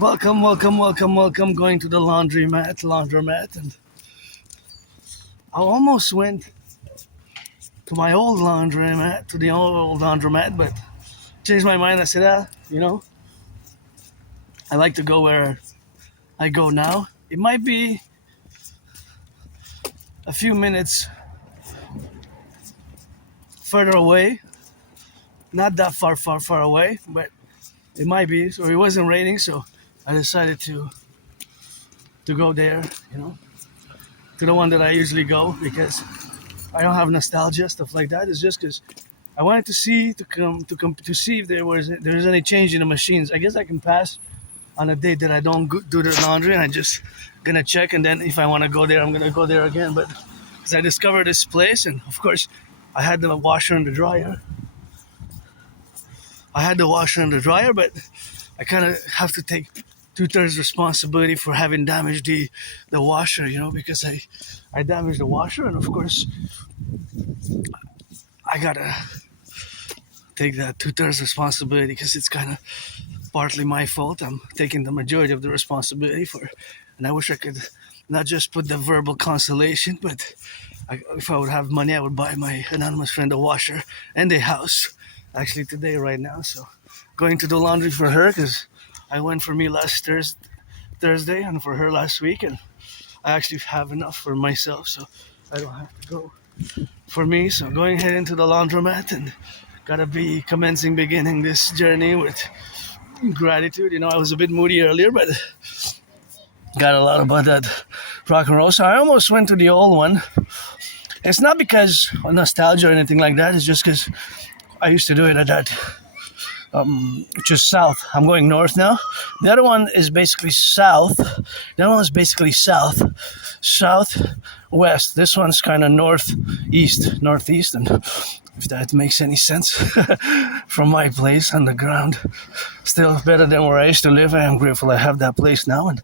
Welcome. Going to the laundromat, and I almost went to my old laundromat, to the old laundromat, but changed my mind. I said, I like to go where I go now. It might be a few minutes further away, not that far away, but it might be. So it wasn't raining, so I decided to go there, to the one that I usually go because I don't have nostalgia stuff like that. It's just because I wanted to see to see if there's any change in the machines. I guess I can pass on a day that I don't do the laundry, and I just gonna check, and then if I want to go there, I'm gonna go there again. But because I discovered this place, and of course I had the washer and the dryer. But I kind of have to take 2/3 responsibility for having damaged the washer, because I damaged the washer, and of course I gotta take that 2/3 responsibility because it's kind of partly my fault. I'm taking the majority of the responsibility for, and I wish I could not just put the verbal consolation, but if I would have money, I would buy my anonymous friend a washer and a house. Actually, today, right now, so going to do laundry for her because I went for me last Thursday and for her last week, and I actually have enough for myself, so I don't have to go for me. So going ahead into the laundromat and gotta be beginning this journey with gratitude. I was a bit moody earlier, but got a lot about that rock and roll. So I almost went to the old one. It's not because of nostalgia or anything like that. It's just because I used to do it at that, which is south. I'm going north now. The other one is basically south. The other one is basically southwest. This one's kind of northeast, and if that makes any sense from my place on the ground. Still better than where I used to live. I am grateful I have that place now, and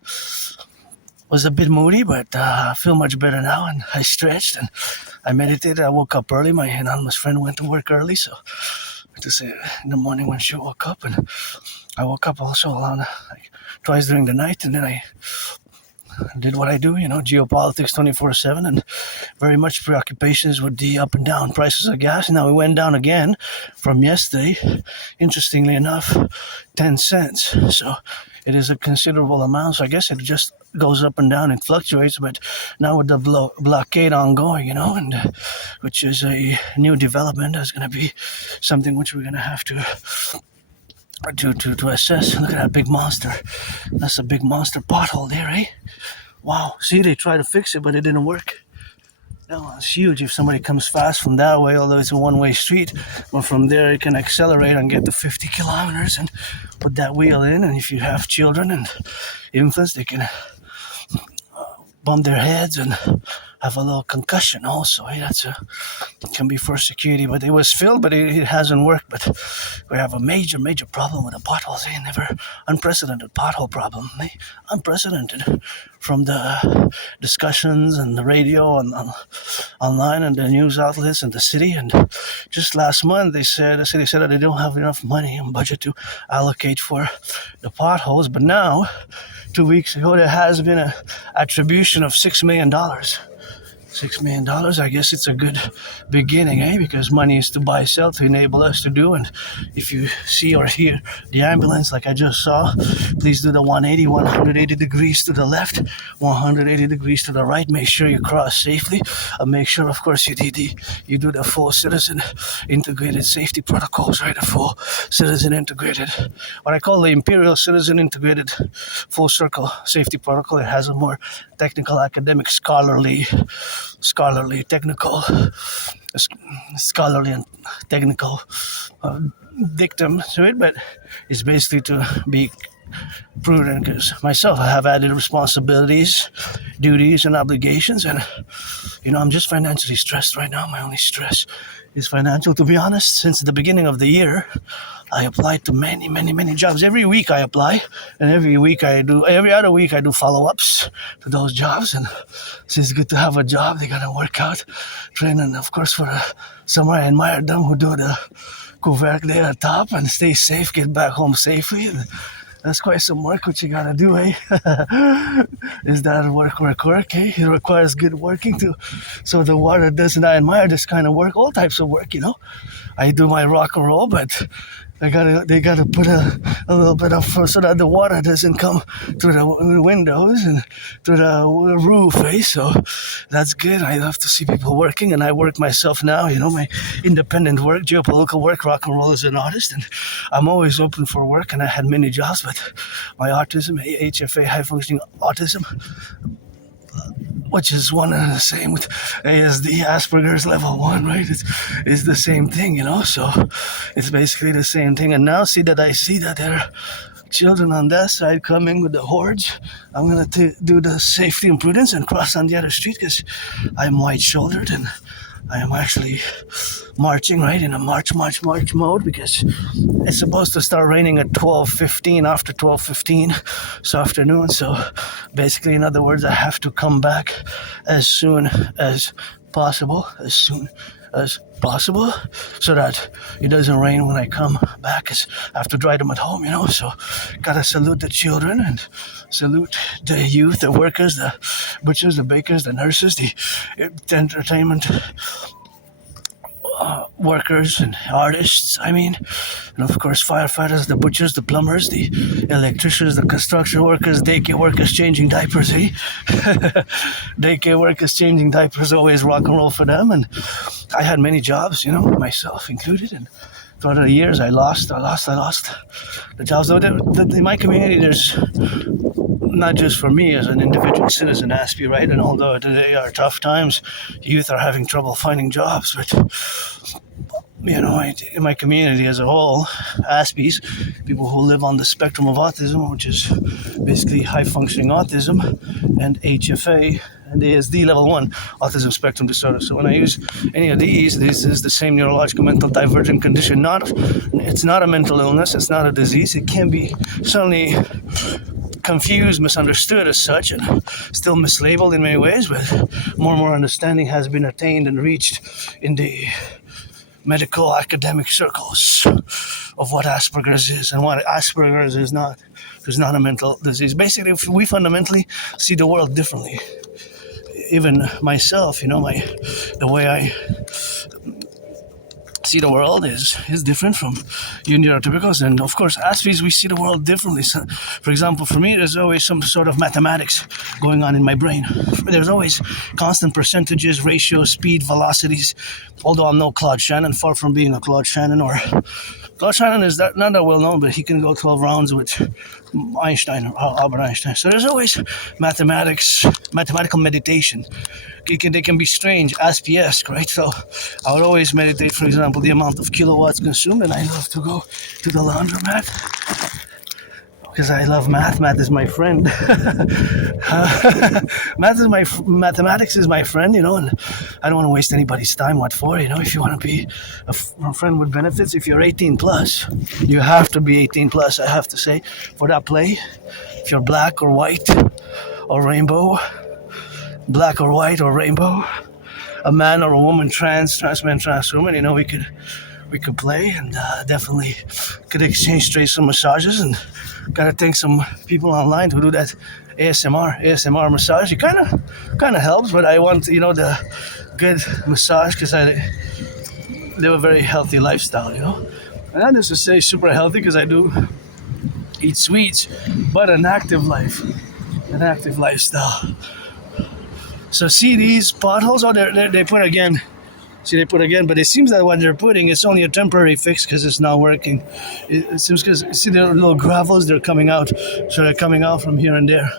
was a bit moody, but I feel much better now, and I stretched and I meditated. I woke up early. My anonymous friend went to work early, so to say in the morning when she woke up, and I woke up also around twice during the night, and then I did what I do, geopolitics 24/7, and very much preoccupations with the up and down prices of gas. Now we went down again from yesterday, interestingly enough, 10 cents. So it is a considerable amount. So I guess it just goes up and down and fluctuates. But now with the blockade ongoing, and which is a new development, that's going to be something which we're going to have to assess. Look at that big monster. That's a big monster pothole there, eh? Wow. See, they tried to fix it, but it didn't work. No, it's huge if somebody comes fast from that way, although it's a one-way street. But from there, you can accelerate and get to 50 kilometers and put that wheel in. And if you have children and infants, they can bump their heads and have a little concussion also. It can be for security, but it was filled, but it hasn't worked. But we have a major problem with the potholes. Never unprecedented pothole problem. Unprecedented from the discussions and the radio and online and the news outlets and the city. And just last month, the city said that they don't have enough money in budget to allocate for the potholes. But now, 2 weeks ago, there has been an attribution of $6 million. $6 million, I guess it's a good beginning, because money is to buy, sell, to enable us to do. And if you see or hear the ambulance like I just saw, please do the 180 degrees to the left, 180 degrees to the right. Make sure you cross safely. Make sure, of course, you do the full citizen integrated safety protocols, right? The full citizen integrated, what I call the imperial citizen integrated full circle safety protocol. It has a more technical, academic, scholarly and technical dictum to it, but it's basically to be prudent, because myself, I have added responsibilities, duties, and obligations, and I'm just financially stressed right now. My only stress is financial, to be honest. Since the beginning of the year, I applied to many jobs. Every week I apply, and every other week I do follow-ups to those jobs. And it's good to have a job. They gotta work out, train, and of course for someone I admire them who do the couvert there at top and stay safe, get back home safely. And That's quite some work what you gotta do, eh? Is that work, eh? It requires good working too. So the water doesn't, I admire this kind of work, all types of work, you know. I do my rock and roll, but they gotta put a little bit of so that the water doesn't come through the windows and through the roof, eh? So that's good. I love to see people working, and I work myself now. You know, my independent work, geopolitical work, rock and roll as an artist, and I'm always open for work. And I had many jobs, but my autism, HFA, high functioning autism, which is one and the same with ASD, Asperger's level 1, right? It's the same thing, you know? So it's basically the same thing. And now see that there are children on that side coming with the hordes. I'm going to do the safety and prudence and cross on the other street because I'm white-shouldered and I am actually marching, right, in a march mode because it's supposed to start raining at 12:15, after 12:15 this afternoon. So basically, in other words, I have to come back as soon as possible, so that it doesn't rain when I come back, 'cause I have to dry them at home, you know. So gotta salute the children and salute the youth, the workers, the butchers, the bakers, the nurses, the entertainment workers and artists, I mean, and of course firefighters, the butchers, the plumbers, the electricians, the construction workers, daycare workers changing diapers, eh? Daycare workers changing diapers, always rock and roll for them. And I had many jobs, you know, myself included, and throughout the years I lost the jobs. In my community, there's not just for me as an individual citizen, Aspie, right? And although today are tough times, youth are having trouble finding jobs, but you know, in my community as a whole, Aspies, people who live on the spectrum of autism, which is basically high-functioning autism, and HFA, and ASD level 1 autism spectrum disorder. So when I use any of these, this is the same neurological mental divergent condition. It's not a mental illness, it's not a disease. It can be certainly confused, misunderstood as such, and still mislabeled in many ways, but more and more understanding has been attained and reached in the medical academic circles of what Asperger's is and what Asperger's is not. It's not a mental disease. Basically, we fundamentally see the world differently. Even myself, you know, the way I see the world is different from you neurotypicals, and of course Aspies, we see the world differently. So, for example, for me there's always some sort of mathematics going on in my brain. There's always constant percentages, ratios, speed, velocities, although I'm no Claude Shannon, far from being a Claude Shannon. Or Claude Shannon is not that well known, but he can go 12 rounds with Einstein or Albert Einstein. So there's always mathematical meditation. They can be strange, Aspiesque, right? So I would always meditate, for example, the amount of kilowatts consumed, and I love to go to the laundromat because I love math. Math is my friend. Mathematics is my friend, you know, and I don't want to waste anybody's time. What for? You know, if you want to be a friend with benefits, if you're 18 plus, you have to be 18 plus, I have to say, for that play. If you're black or white or rainbow, black or white or rainbow, a man or a woman, trans man, trans woman, you know, we could play, and definitely could exchange straight some massages, and gotta thank some people online who do that ASMR massage. It kind of helps, but I want, you know, the good massage because I live a very healthy lifestyle, you know. And not just to say super healthy because I do eat sweets, but an active lifestyle. So see these potholes? Oh, they put again. See, they put again, but it seems that what they're putting is only a temporary fix because it's not working. It seems because, see, the little gravels, they're coming out. So they're coming out from here and there.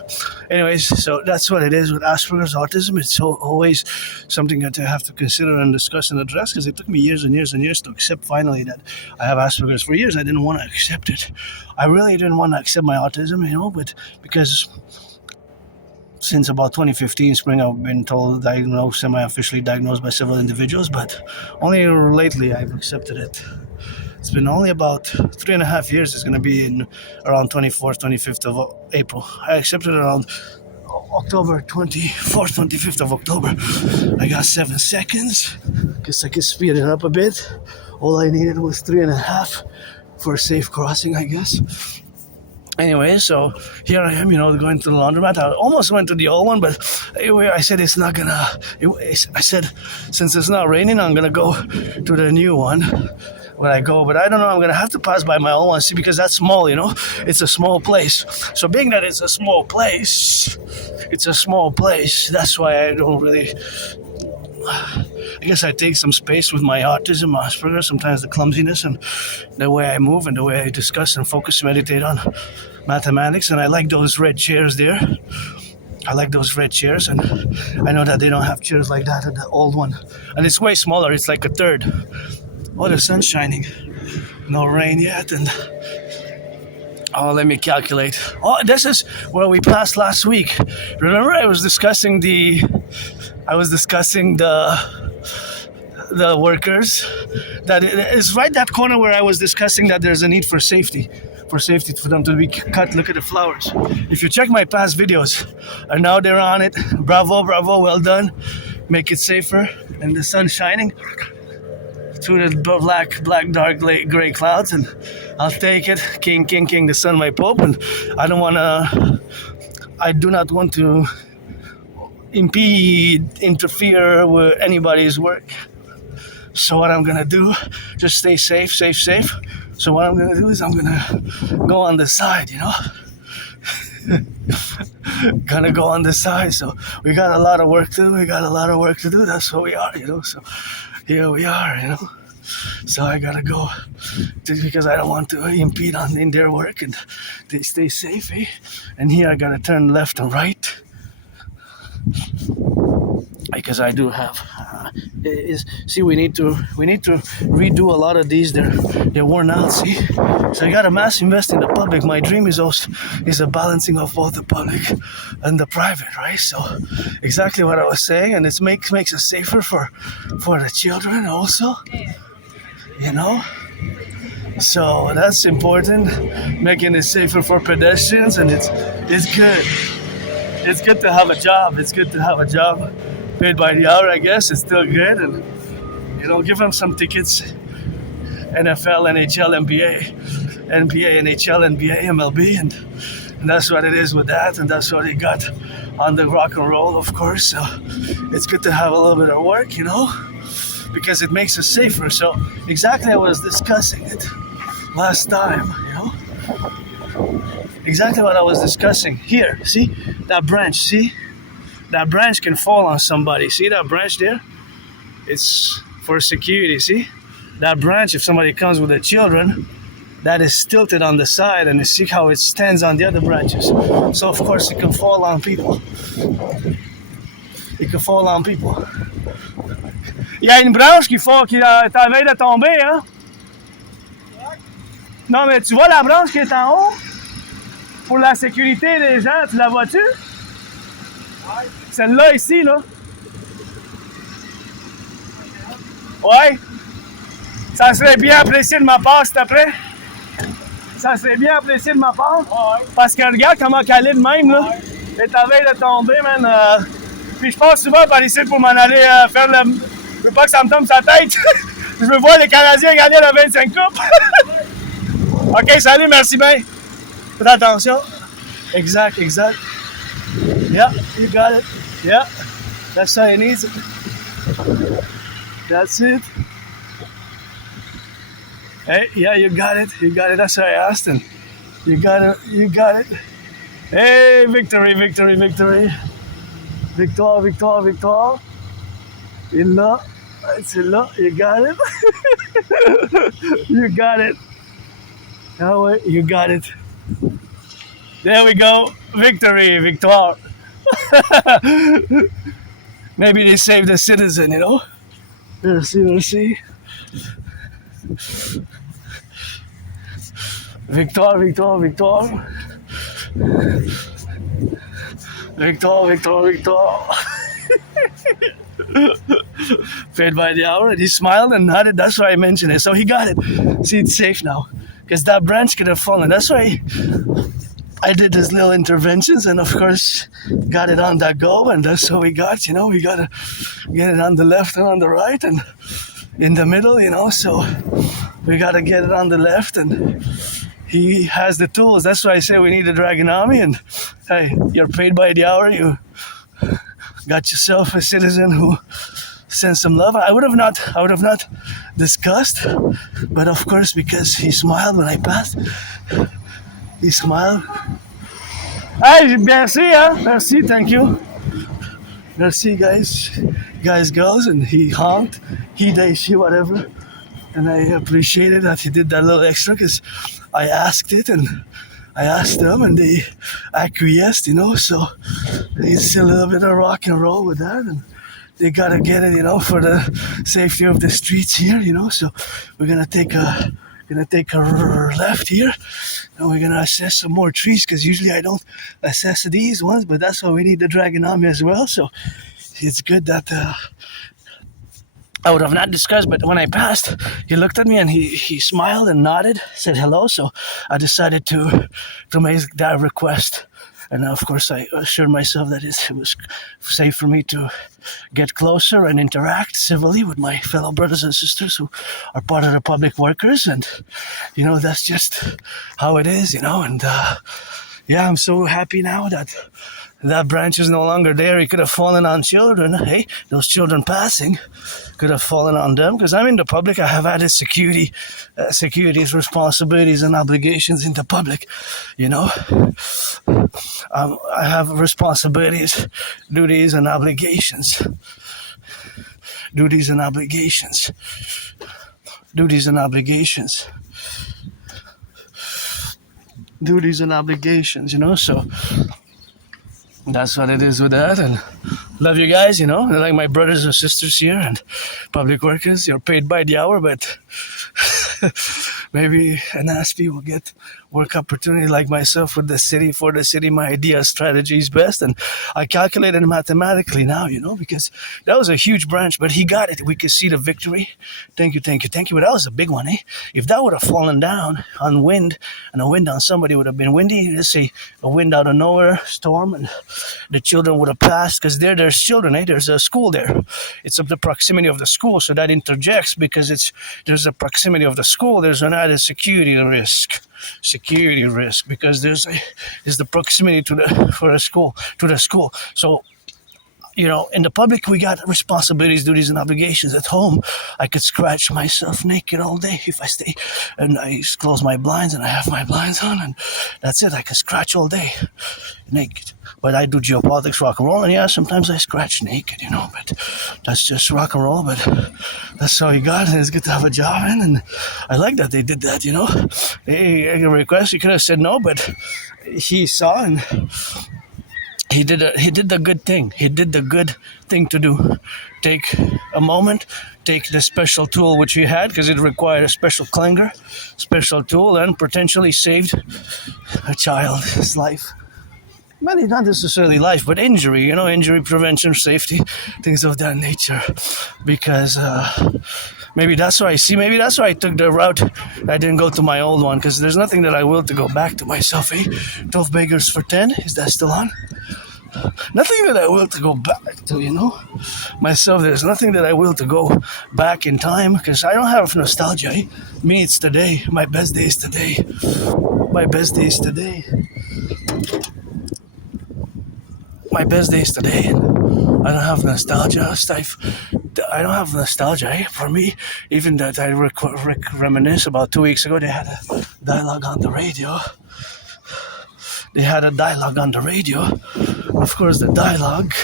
Anyways, so that's what it is with Asperger's autism. It's always something that I have to consider and discuss and address because it took me years and years and years to accept finally that I have Asperger's. For years, I didn't want to accept it. I really didn't want to accept my autism, you know, but because since about 2015 spring, I've been semi-officially diagnosed by several individuals, but only lately I've accepted it. It's been only about 3.5 years. It's going to be in around 24th, 25th of April. I accepted it around October 24th, 25th of October. I got 7 seconds. Guess I could speed it up a bit. All I needed was 3.5 for a safe crossing, I guess. Anyway, so here I am, going to the laundromat. I almost went to the old one, but anyway, I said it's not gonna. I said since it's not raining, I'm gonna go to the new one when I go. But I don't know. I'm gonna have to pass by my old one, see, because that's small. It's a small place. So being that it's a small place, That's why I don't really. I guess I take some space with my autism, Asperger, sometimes the clumsiness and the way I move and the way I discuss and focus, meditate on mathematics. And I like those red chairs there. And I know that they don't have chairs like that at the old one. And it's way smaller, it's like a third. Oh, the sun's shining. No rain yet. And let me calculate. Oh, this is where we passed last week. Remember, I was discussing the workers. That is right that corner where I was discussing that there's a need for safety for them to be cut. Look at the flowers. If you check my past videos, and now they're on it. Bravo, well done. Make it safer. And the sun shining through the black, dark, gray clouds, and I'll take it. King, the sun, my pope. And I do not want to interfere with anybody's work. So what I'm gonna do, just stay safe. So what I'm gonna do is I'm gonna go on the side, Gonna go on the side. So we got a lot of work to do. That's what we are, So here we are, So I gotta go just because I don't want to impede in their work, and they stay safe, eh? And here I gotta turn left and right. Because I do have we need to redo a lot of these. They're worn out, see. So I got a mass invest in the public. My dream is a balancing of both the public and the private, right? So exactly what I was saying, and it makes it safer for the children also, So that's important, making it safer for pedestrians, and it's good. It's good to have a job. Paid by the hour, I guess. It's still good. And, give them some tickets. NFL, NHL, NBA, NHL, NBA, MLB. And that's what it is with that. And that's what they got on the Rock&Roll, of course. So it's good to have a little bit of work, because it makes us safer. So exactly I was discussing it last time, Exactly what I was discussing. Here, see? That branch, see? That branch can fall on somebody. See that branch there? It's for security, see? That branch, if somebody comes with their children, that is tilted on the side, and you see how it stands on the other branches. So, of course, it can fall on people. Il y a une branche qui est en veille de tomber, hein? Non, mais tu vois la branche qui est en haut? Pour la sécurité des gens, tu la vois-tu? Ouais. Celle-là ici, là. Ouais. Ça serait bien apprécié de ma part, s'il te plaît. Ça serait bien apprécié de ma part. Ouais. Parce que regarde comment qu'elle est de même, là. Ouais. Elle est en veille de tomber, man. Puis je passe souvent par ici pour m'en aller faire le... Je veux pas que ça me tombe sur la tête. Je veux voir les Canadiens gagner la 25 coupes. OK, salut, merci bien. Faites attention. Exact. Yeah, you got it. Yeah, that's how it needs it. That's it. Hey, yeah, you got it. That's what I asked, and you got it. Hey, victory. Victoire. Et là, c'est là, you got it. You got it. Oh, wait, you got it. There we go. Victoire. Maybe they saved a citizen, Let's see. Victoire. Paid by the hour, and he smiled and nodded. That's why I mentioned it. So he got it. See, it's safe now. Because that branch could have fallen. That's why I did these little interventions, and of course got it on that go, and that's what we got. We gotta get it on the left and on the right and in the middle, so we gotta get it on the left, and he has the tools. That's why I say we need a dragon army. And hey, you're paid by the hour. You got yourself a citizen who sends some love. I would have not discussed, but of course, because he smiled when I passed, he smiled. Hey, merci, merci, thank you. Merci, guys, girls, and he honked, he, they, she, whatever. And I appreciated that he did that little extra because I asked it and I asked them and they acquiesced, so it's a little bit of rock and roll with that. And they gotta get it, for the safety of the streets here, so we're gonna take a left here and we're gonna assess some more trees because usually I don't assess these ones, but that's why we need the dragon army as well. So it's good that I would have not discussed, but when I passed, he looked at me and he smiled and nodded, said hello. So I decided to make that request. And of course, I assured myself that it was safe for me to get closer and interact civilly with my fellow brothers and sisters who are part of the public workers. And, that's just how it is, And I'm so happy now that branch is no longer there. It could have fallen on children. Hey, those children passing could have fallen on them. Because I'm in the public. I have added securities, responsibilities, and obligations in the public. I have responsibilities, duties, and obligations. Duties and obligations. Duties and obligations. Duties and obligations, so that's what it is with that. And love you guys, they're like my brothers and sisters here and public workers. You're paid by the hour, but maybe an Aspie will get work opportunity like myself with the city, for the city. My idea strategy is best, and I calculated mathematically now, because that was a huge branch, but he got it. We could see the victory. Thank you. But that was a big one, eh? If that would have fallen down on wind, and a wind on somebody would have been windy, let's say a wind out of nowhere, storm, and the children would have passed, because there's children, eh? There's a school there. It's of the proximity of the school, so that interjects because there's a proximity of the school. There's an added security risk because there's the proximity to the school. So in the public we got responsibilities, duties, and obligations. At home I could scratch myself naked all day if I stay and I close my blinds and I have my blinds on, and that's it. I could scratch all day naked. But I do geopolitics, rock and roll, and yeah, sometimes I scratch naked, but that's just rock and roll. But that's how he got it. It's good to have a job in, and I like that they did that, Hey, request, he could have said no, but he saw and he did the good thing. He did the good thing to do. Take a moment, take the special tool which he had, because it required a special clanger, special tool, and potentially saved a child's life. Well, not necessarily life, but injury, injury prevention, safety, things of that nature. Because maybe that's why I took the route. I didn't go to my old one, because there's nothing that I will to go back to myself, 12 beggars for 10, is that still on? Nothing that I will to go back to, myself. There's nothing that I will to go back in time, because I don't have nostalgia. Me, it's today. My best days today. My best days today. My best days today. I don't have nostalgia. I don't have nostalgia. For me, even that I reminisce about 2 weeks ago, they had a dialogue on the radio. Of course, the dialogue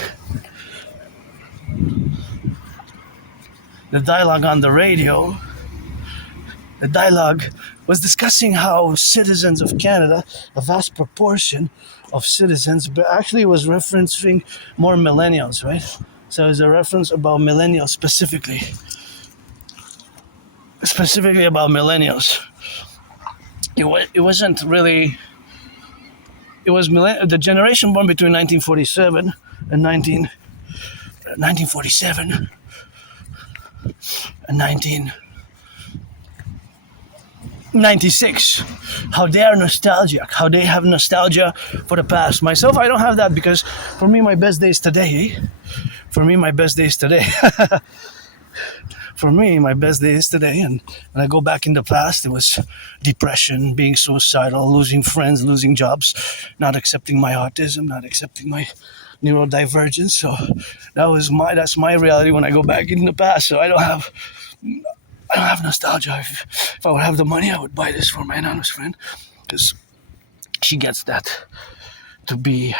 on the radio, the dialogue was discussing how citizens of Canada, a vast proportion of citizens, but actually it was referencing more millennials, right? So it was a reference about millennials specifically about millennials. It wasn't really. It was the generation born between 1947 and 1947 and 1996. How they are nostalgic, how they have nostalgia for the past. Myself, I don't have that, because for me, my best days today. for me, my best day is today. And when I go back in the past, it was depression, being suicidal, losing friends, losing jobs, not accepting my autism, not accepting my neurodivergence. So that's my reality when I go back in the past. So I don't have nostalgia. If I would have the money, I would buy this for my anonymous friend, because she gets that.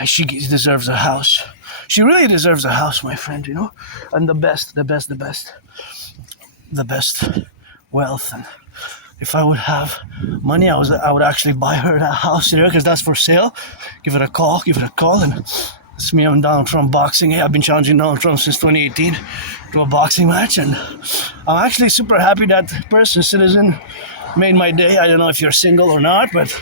She deserves a house. She really deserves a house, my friend, and the best wealth. And if I would have money, I would actually buy her that house there, because that's for sale. Give it a call, and it's me. I'm Donald Trump boxing. I've been challenging Donald Trump since 2018 to a boxing match, and I'm actually super happy that person, Citizen, made my day. I don't know if you're single or not, but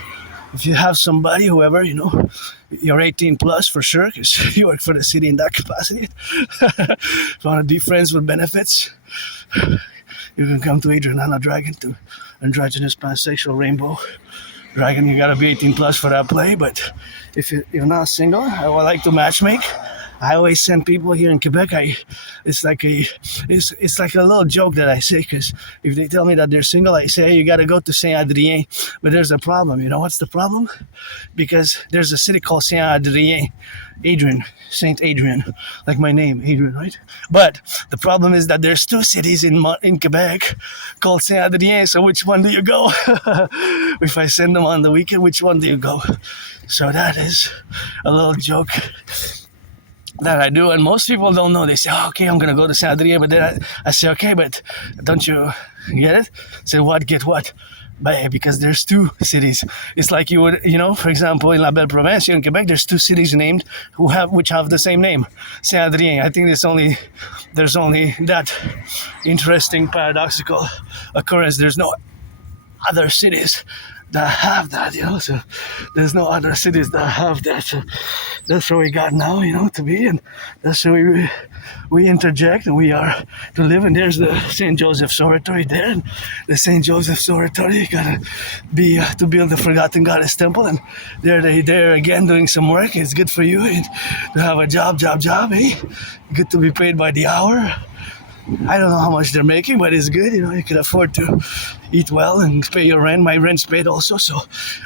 if you have somebody, whoever, you're 18 plus for sure, because you work for the city in that capacity. If you want to be friends with benefits, you can come to Adriana Dragon, to androgynous pansexual rainbow dragon. You gotta be 18 plus for that play. But if you're not single, I would like to matchmake. I always send people here in Quebec. It's like a little joke that I say, because if they tell me that they're single, I say, hey, you got to go to Saint-Adrien. But there's a problem. You know what's the problem? Because there's a city called Saint-Adrien, Saint Adrian, like my name, Adrian, right? But the problem is that there's two cities in Quebec called Saint-Adrien. So which one do you go? If I send them on the weekend, which one do you go? So that is a little joke that I do, and most people don't know. They say, oh, okay, I'm gonna go to Saint Adrien, but then I say, okay, but don't you get it? Say, what, get what? But because there's two cities. It's like you would, for example, in La Belle Province here in Quebec, there's two cities named which have the same name, Saint Adrien. I think there's only that interesting paradoxical occurrence. There's no other cities that have that, so there's no other cities that have that. So that's where we got now, to be, and that's where we interject, and we are to live. And there's the St. Joseph's Oratory there, and the St. Joseph's Oratory, you gotta be to build the Forgotten Goddess Temple, and they're again doing some work. It's good for you to have a job, eh? Good to be paid by the hour. I don't know how much they're making, but it's good. You can afford to eat well and pay your rent. My rent's paid also, so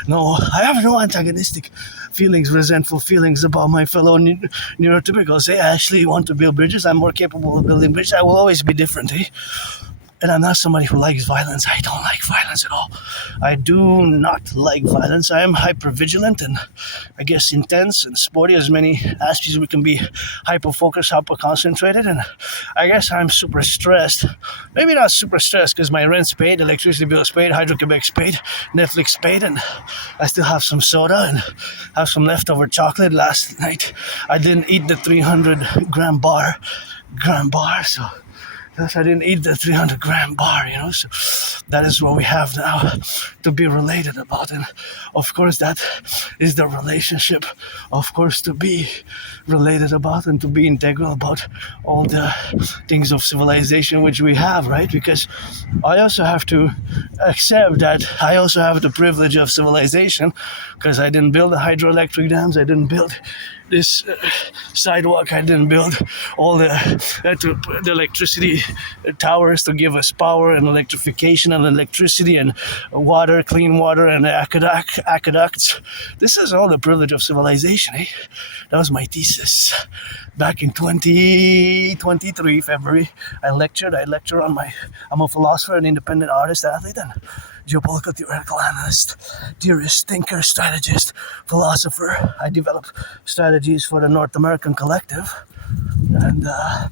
no, I have no antagonistic feelings, resentful feelings about my fellow neurotypicals. They actually want to build bridges. I'm more capable of building bridges. I will always be different, eh? And I'm not somebody who likes violence. I don't like violence at all. I do not like violence. I am hyper-vigilant and I guess intense and sporty, as many Aspies we can be, hyper-focused, hyper-concentrated. And I guess I'm super stressed. Maybe not super stressed because my rent's paid, electricity bill's paid, Hydro-Quebec's paid, Netflix paid, and I still have some soda and have some leftover chocolate. Last night I didn't eat the 300 gram bar, so I didn't eat the 300 gram bar, so that is what we have now to be related about. And of course, that is the relationship, of course, to be related about and to be integral about all the things of civilization which we have, right? Because I also have to accept that I also have the privilege of civilization, because I didn't build the hydroelectric dams, I didn't build this sidewalk, I didn't build all the electricity towers to give us power and electrification and electricity and water, clean water, and aqueducts. This is all the privilege of civilization, eh? That was my thesis back in 2023 February. I lectured on I'm a philosopher, an independent artist, athlete, and geopolitical theoretical analyst, theorist, thinker, strategist, philosopher. I developed strategies for the North American Collectif, and a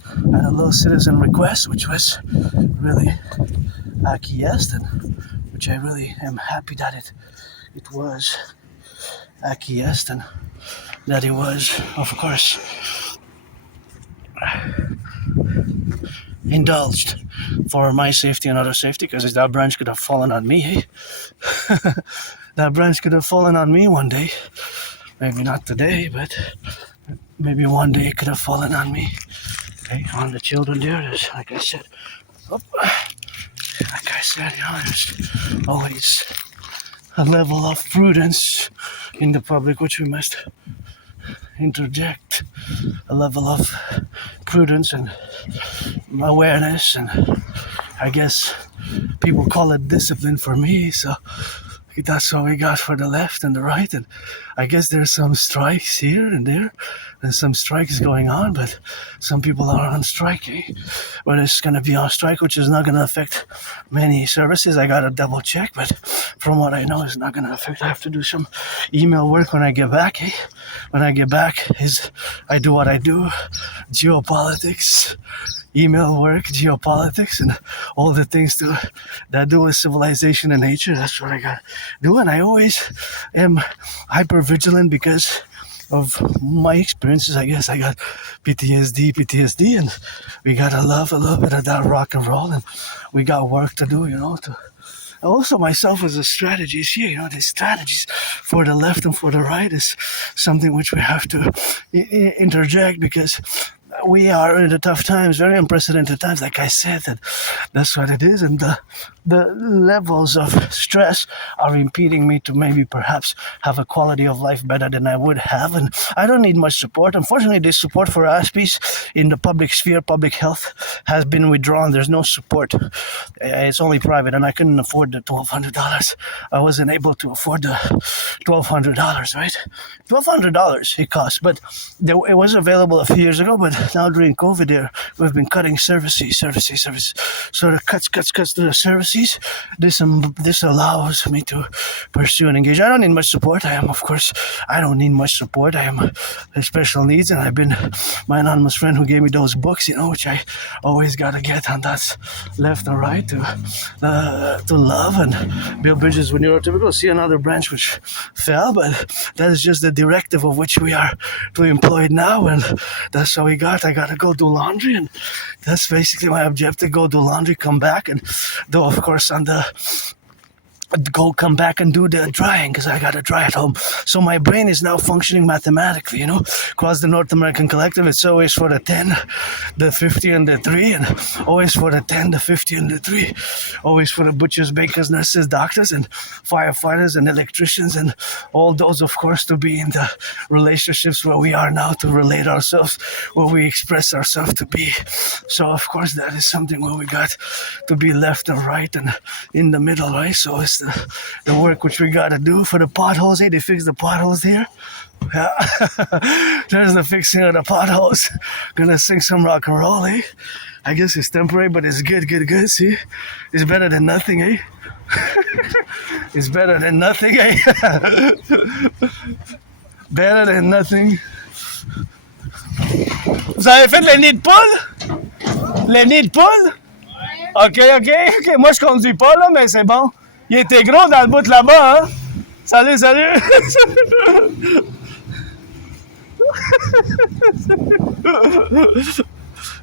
little citizen request, which was really acquiesced, and which I really am happy that it was acquiesced, and that it was, of course, indulged for my safety and other safety, because that branch could have fallen on me, eh? That branch could have fallen on me one day. Maybe not today, but maybe one day it could have fallen on me. Okay, on the children there, there's, like I said, there's always a level of prudence in the public, which we must interject, a level of prudence and awareness and I guess people call it discipline for me. So that's what we got for the left and the right. And I guess there's some strikes here and there, and some strikes going on, but some people are on strike. But it's going to be on strike, which is not going to affect many services. I got to double check, but from what I know, it's not going to affect. I have to do some email work when I get back. When I get back, I do what I do, geopolitics, email work, geopolitics, and all the things that do with civilization and nature. That's what I got to do, and I always am hyper vigilant because of my experiences. I guess I got PTSD, and we gotta love a little bit of that rock and roll, and we got work to do, to also myself as a strategist here. The strategies for the left and for the right is something which we have to interject, because we are in the tough times, very unprecedented times, like I said, and that's what it is. And the levels of stress are impeding me to maybe perhaps have a quality of life better than I would have. And I don't need much support. Unfortunately, the support for Aspies in the public sphere, public health, has been withdrawn. There's no support. It's only private, and I couldn't afford the $1,200. I wasn't able to afford the $1,200, right? $1,200 it cost, but it was available a few years ago, but now during COVID, we've been cutting services. So the cuts to the services. This allows me to pursue and engage. I don't need much support. I don't need much support. I am a special needs, and I've been my anonymous friend who gave me those books, which I always gotta get on that left and right to love and build bridges with neurotypical. See another branch which fell, but that is just the directive of which we are to employ now, and that's all we got. I gotta go do laundry, and that's basically my objective. Go do laundry, come back, and though of course come back and do the drying, because I gotta dry at home. So my brain is now functioning mathematically, across the North American Collective. It's always for the 10, the 50, and the 3, and always for the 10, the 50, and the 3. Always for the butchers, bakers, nurses, doctors, and firefighters, and electricians, and all those, of course, to be in the relationships where we are now, to relate ourselves, where we express ourselves to be. So, of course, that is something where we got to be left and right and in the middle, right? So it's the work which we gotta do for the potholes. They fix the potholes here. Yeah. There's the fixing of the potholes. Gonna sing some rock and roll, I guess it's temporary, but it's good. See, it's better than nothing, It's better than nothing, Better than nothing. Vous avez fait le nid de poule? Le nid de poule? OK. Moi, je conduis pas, là, mais c'est bon. Il était gros dans le bout de là-bas, hein? Salut!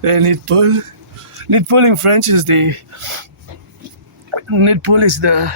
Nid pool. Nid pool in French is the... Nid pool is the...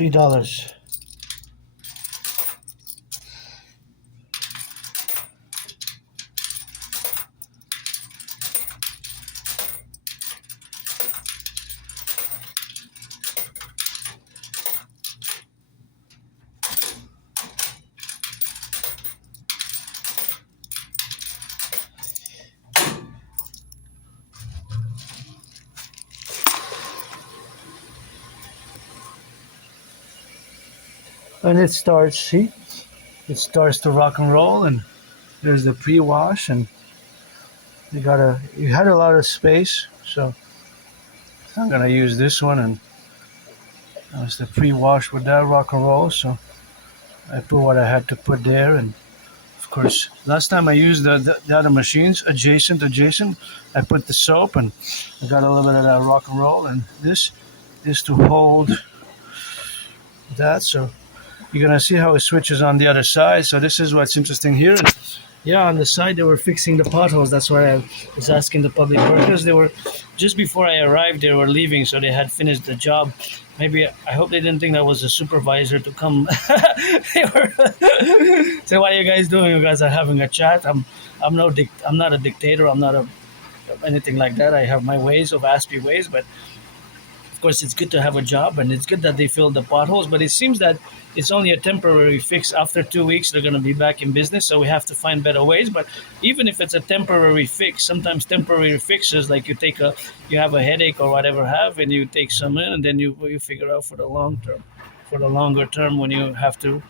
$3. And it starts, see? It starts to rock and roll, and there's the pre-wash, and you had a lot of space, so I'm gonna use this one, and that was the pre-wash with that rock and roll, so I put what I had to put there, and of course, last time I used the other machines, adjacent, I put the soap, and I got a little bit of that rock and roll, and this is to hold that, so you're gonna see how it switches on the other side. So this is what's interesting here. Yeah, on the side they were fixing the potholes. That's why I was asking the public workers. They were just before I arrived. They were leaving, so they had finished the job. Maybe I hope they didn't think that was a supervisor to come. They were so what are you guys doing? You guys are having a chat. I'm not a dictator. I'm not anything like that. I have my ways of Aspie ways, but of course, it's good to have a job, and it's good that they filled the potholes, but it seems that it's only a temporary fix. After 2 weeks, they're going to be back in business, so we have to find better ways. But even if it's a temporary fix, sometimes temporary fixes, like you have a headache or whatever and you take some in, and then you figure out for the long term, for the longer term, when you have to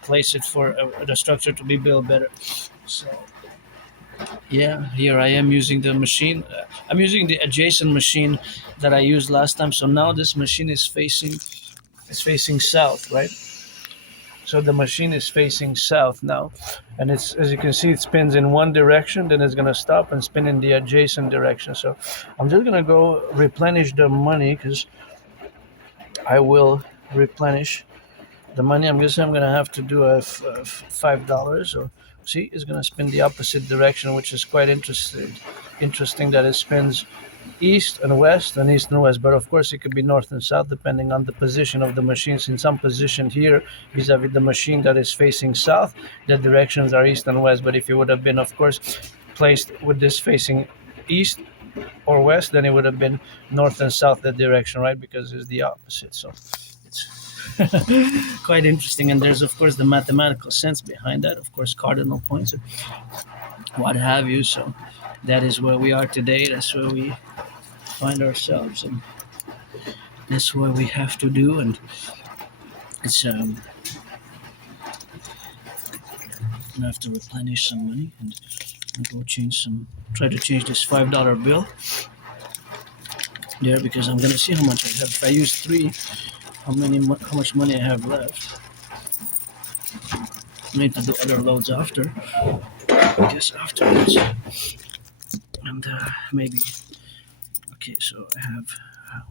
place it for the structure to be built better. So yeah, here I am using the machine. I'm using the adjacent machine that I used last time. So now this machine is facing south, right? So the machine is facing south now, and it's, as you can see, it spins in one direction, then it's gonna stop and spin in the adjacent direction. So I'm just gonna go replenish the money, because I will replenish the money. I'm gonna have to do a $5. So see, it's gonna spin the opposite direction, which is quite interesting that it spins east and west and east and west, but of course it could be north and south depending on the position of the machine. Since I'm positioned here vis-a-vis the machine that is facing south, the directions are east and west. But if it would have been, of course, placed with this facing east or west, then it would have been north and south, the direction, right? Because it's the opposite. So it's quite interesting, and there's of course the mathematical sense behind that, of course, cardinal points and what have you. So that is where we are today. That's where we find ourselves, and that's what we have to do. And it's I have to replenish some money and go try to change this $5 bill there, because I'm gonna see how much I have. If I use 3, how much money I have left. I need to do other loads after, I guess afterwards, and maybe. Okay, so I have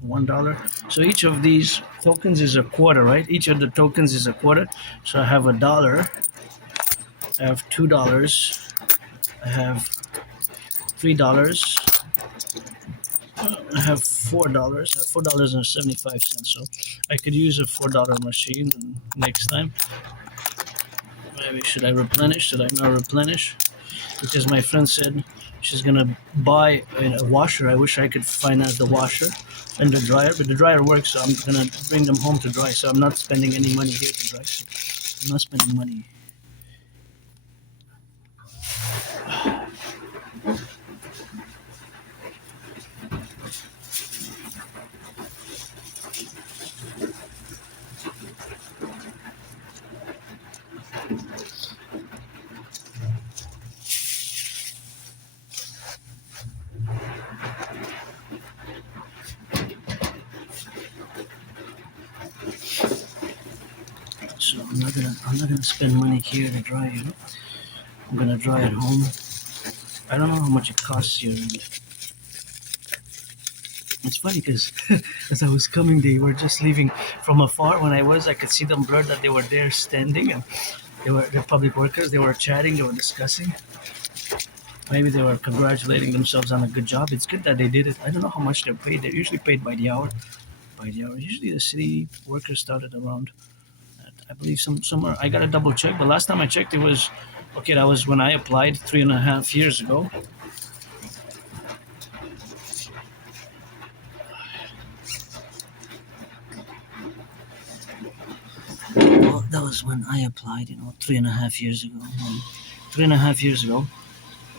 $1. So each of these tokens is a quarter, right? Each of the tokens is a quarter. So I have $1. I have $2. I have $3. I have $4. I have $4.75. So I could use a $4 machine next time. Maybe should I replenish? Should I not replenish? Because my friend said she's gonna buy a washer. I wish I could finance the washer and the dryer, but the dryer works, so I'm gonna bring them home to dry. So I'm not spending any money here to dry. So I'm not spending money. So I'm not gonna spend money here to dry it. I'm gonna dry at home. I don't know how much it costs here. It's funny because as I was coming, they were just leaving from afar. When I could see them blurred that they were there standing, and they're public workers. They were chatting, they were discussing. Maybe they were congratulating themselves on a good job. It's good that they did it. I don't know how much they're paid. They're usually paid by the hour. by the hour. Usually the city workers started around, I believe, somewhere. I got to double check, but last time I checked, it was okay. That was when I applied 3.5 years ago. Well, that was when I applied, 3.5 years ago. 3.5 years ago,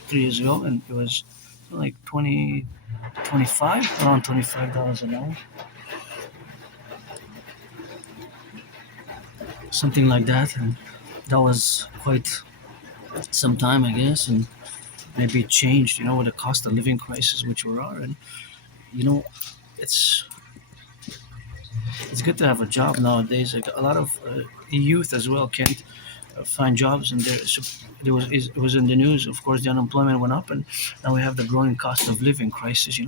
3 years ago, and it was like 25, around $25 an hour, something like that, and that was quite some time, I guess, and maybe it changed, with the cost of living crisis which we are, and you know, it's it's good to have a job nowadays. Like a lot of youth as well can't find jobs, and it was in the news. Of course, the unemployment went up, and now we have the growing cost of living crisis.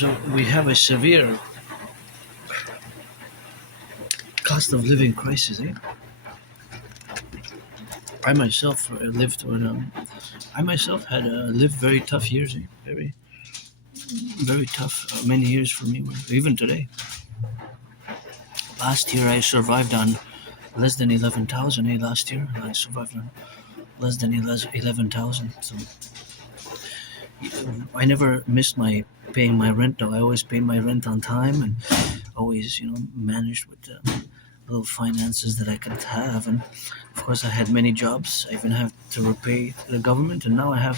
So we have a severe cost of living crisis. I myself lived when I myself had lived very tough years. Very very tough many years for me. Even today, last year I survived on less than 11,000. Last year I survived on less than 11,000. So I never missed my paying my rent though. I always paid my rent on time and always managed with the little finances that I could have. And of course I had many jobs. I even have to repay the government, and now I have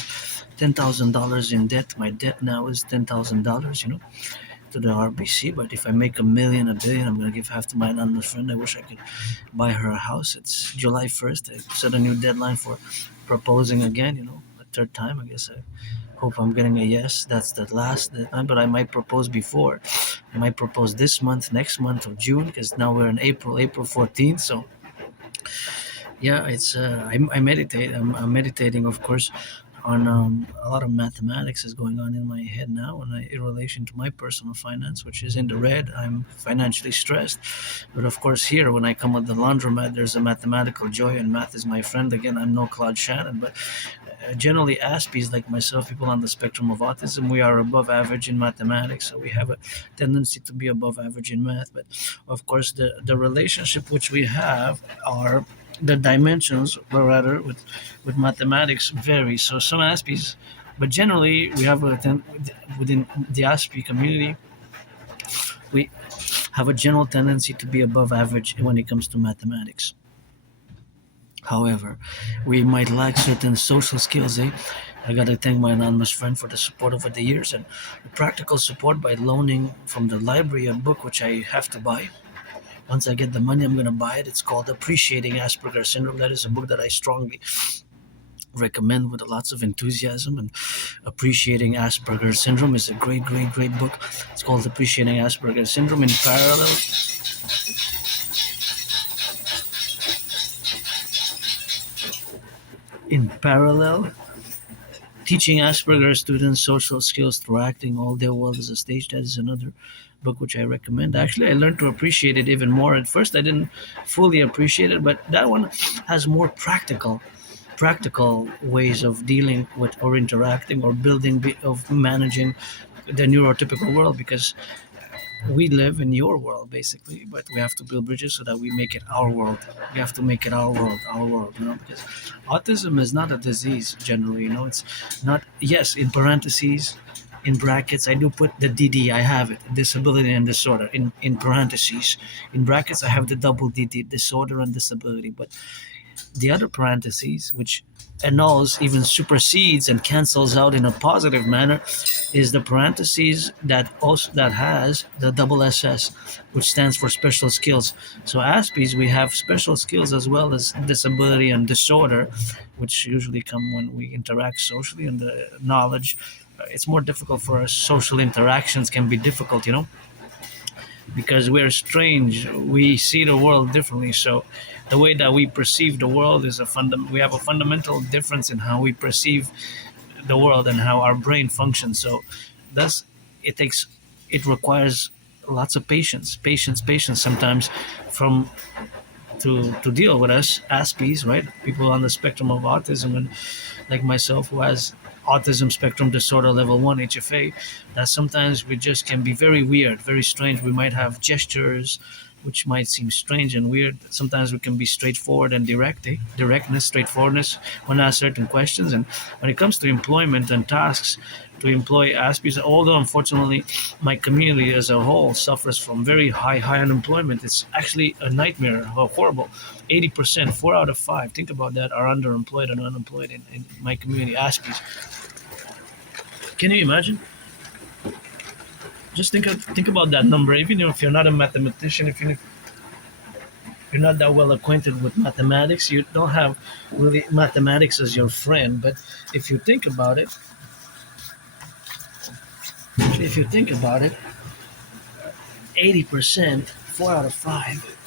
$10,000 in debt. My debt now is $10,000, to the RBC. But if I make a million, a billion, I'm gonna give half to my anonymous friend. I wish I could buy her a house. It's July 1st. I set a new deadline for proposing again, a third time. I guess I hope I'm getting a yes. That's the last deadline, but I might propose before. I might propose this month, next month, or June, because now we're in April 14th. So yeah, it's I meditate. I'm meditating, of course, on a lot of mathematics is going on in my head now, and in relation to my personal finance, which is in the red. I'm financially stressed, but of course here when I come with the laundromat, there's a mathematical joy, and math is my friend. Again, I'm no Claude Shannon, but generally Aspies like myself, people on the spectrum of autism, we are above average in mathematics, so we have a tendency to be above average in math. But of course the relationship which we have are the dimensions, or rather with mathematics, vary. So some Aspies, but generally we have within the Aspie community, we have a general tendency to be above average when it comes to mathematics. However, we might lack certain social skills. I gotta thank my anonymous friend for the support over the years, and the practical support by loaning from the library a book which I have to buy. Once I get the money, I'm gonna buy it. It's called Appreciating Asperger's Syndrome. That is a book that I strongly recommend with lots of enthusiasm. And Appreciating Asperger's Syndrome is a great, great, great book. It's called Appreciating Asperger's Syndrome. In parallel, teaching Asperger's students social skills through acting. All their world is a stage. That is another book which I recommend. Actually, I learned to appreciate it even more. At first, I didn't fully appreciate it, but that one has more practical ways of dealing with or interacting or building of managing the neurotypical world, because we live in your world basically, but we have to build bridges so that we make it our world. We have to make it our world, because autism is not a disease generally. It's not. Yes, in parentheses, in brackets, I do put the dedie. I have it, disability and disorder. In parentheses, in brackets, I have the double dedie, disorder and disability. But the other parentheses, which annuls, even supersedes and cancels out in a positive manner is the parentheses that has the double SS, which stands for special skills. So Aspies, we have special skills as well as disability and disorder, which usually come when we interact socially, and the knowledge. It's more difficult for us. Social interactions can be difficult, because we're strange. We see the world differently. So the way that we perceive the world is we have a fundamental difference in how we perceive the world and how our brain functions. So thus it requires lots of patience sometimes from to deal with us Aspies, right? People on the spectrum of autism, and like myself, who has autism spectrum disorder level 1 HFA, that sometimes we just can be very weird, very strange. We might have gestures which might seem strange and weird. Sometimes we can be straightforward and directness, straightforwardness when asked certain questions. And when it comes to employment and tasks to employ Aspies, although unfortunately my community as a whole suffers from very high unemployment, it's actually a nightmare, horrible. 80%, 4 out of 5, think about that, are underemployed and unemployed in my community, Aspies. Can you imagine? Just think about that number. Even if you're not a mathematician, if you're not that well acquainted with mathematics, you don't have really mathematics as your friend. But if you think about it, 80%, 4 out of 5.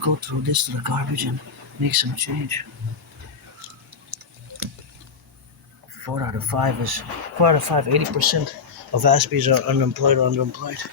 Go through this to the garbage and make some change. 4 out of 5 is 4 out of 5. 80% of Aspies are unemployed or underemployed.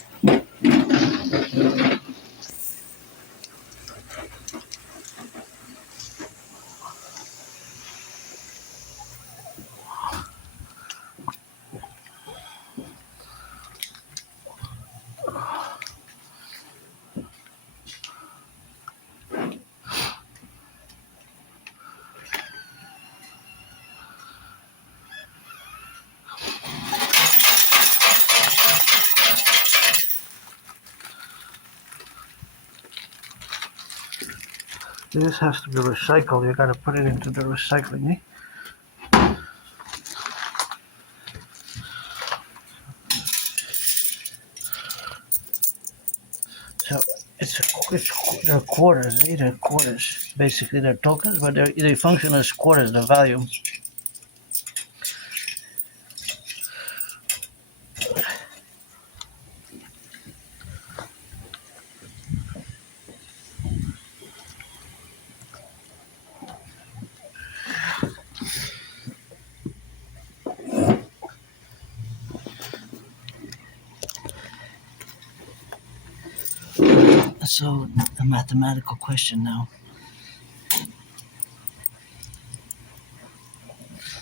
This has to be recycled. You gotta put it into the recycling, So it's they're quarters, they're quarters. Basically, they're tokens, but they function as quarters. The value. So a mathematical question now.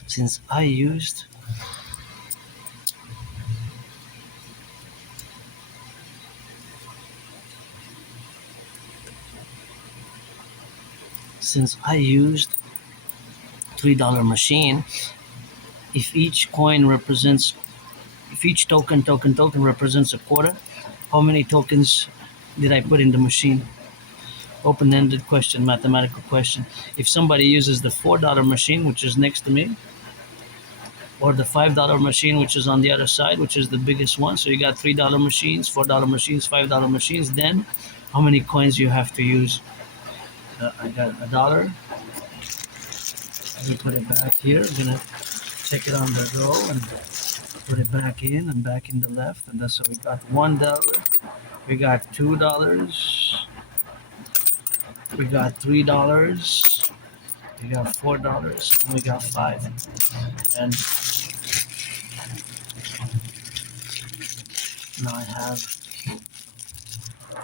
Since I used $3 machine, if each token represents a quarter, how many tokens did I put in the machine? Open-ended question, mathematical question. If somebody uses the $4 machine, which is next to me, or the $5 machine, which is on the other side, which is the biggest one, so you got $3 machines, $4 machines, $5 machines, then how many coins you have to use? I got $1. Let me put it back here. I'm gonna check it on the go and put it back in and back in the left, and that's so we got $1, we got $2, we got $3, We got $4 and we got 5. And now I have,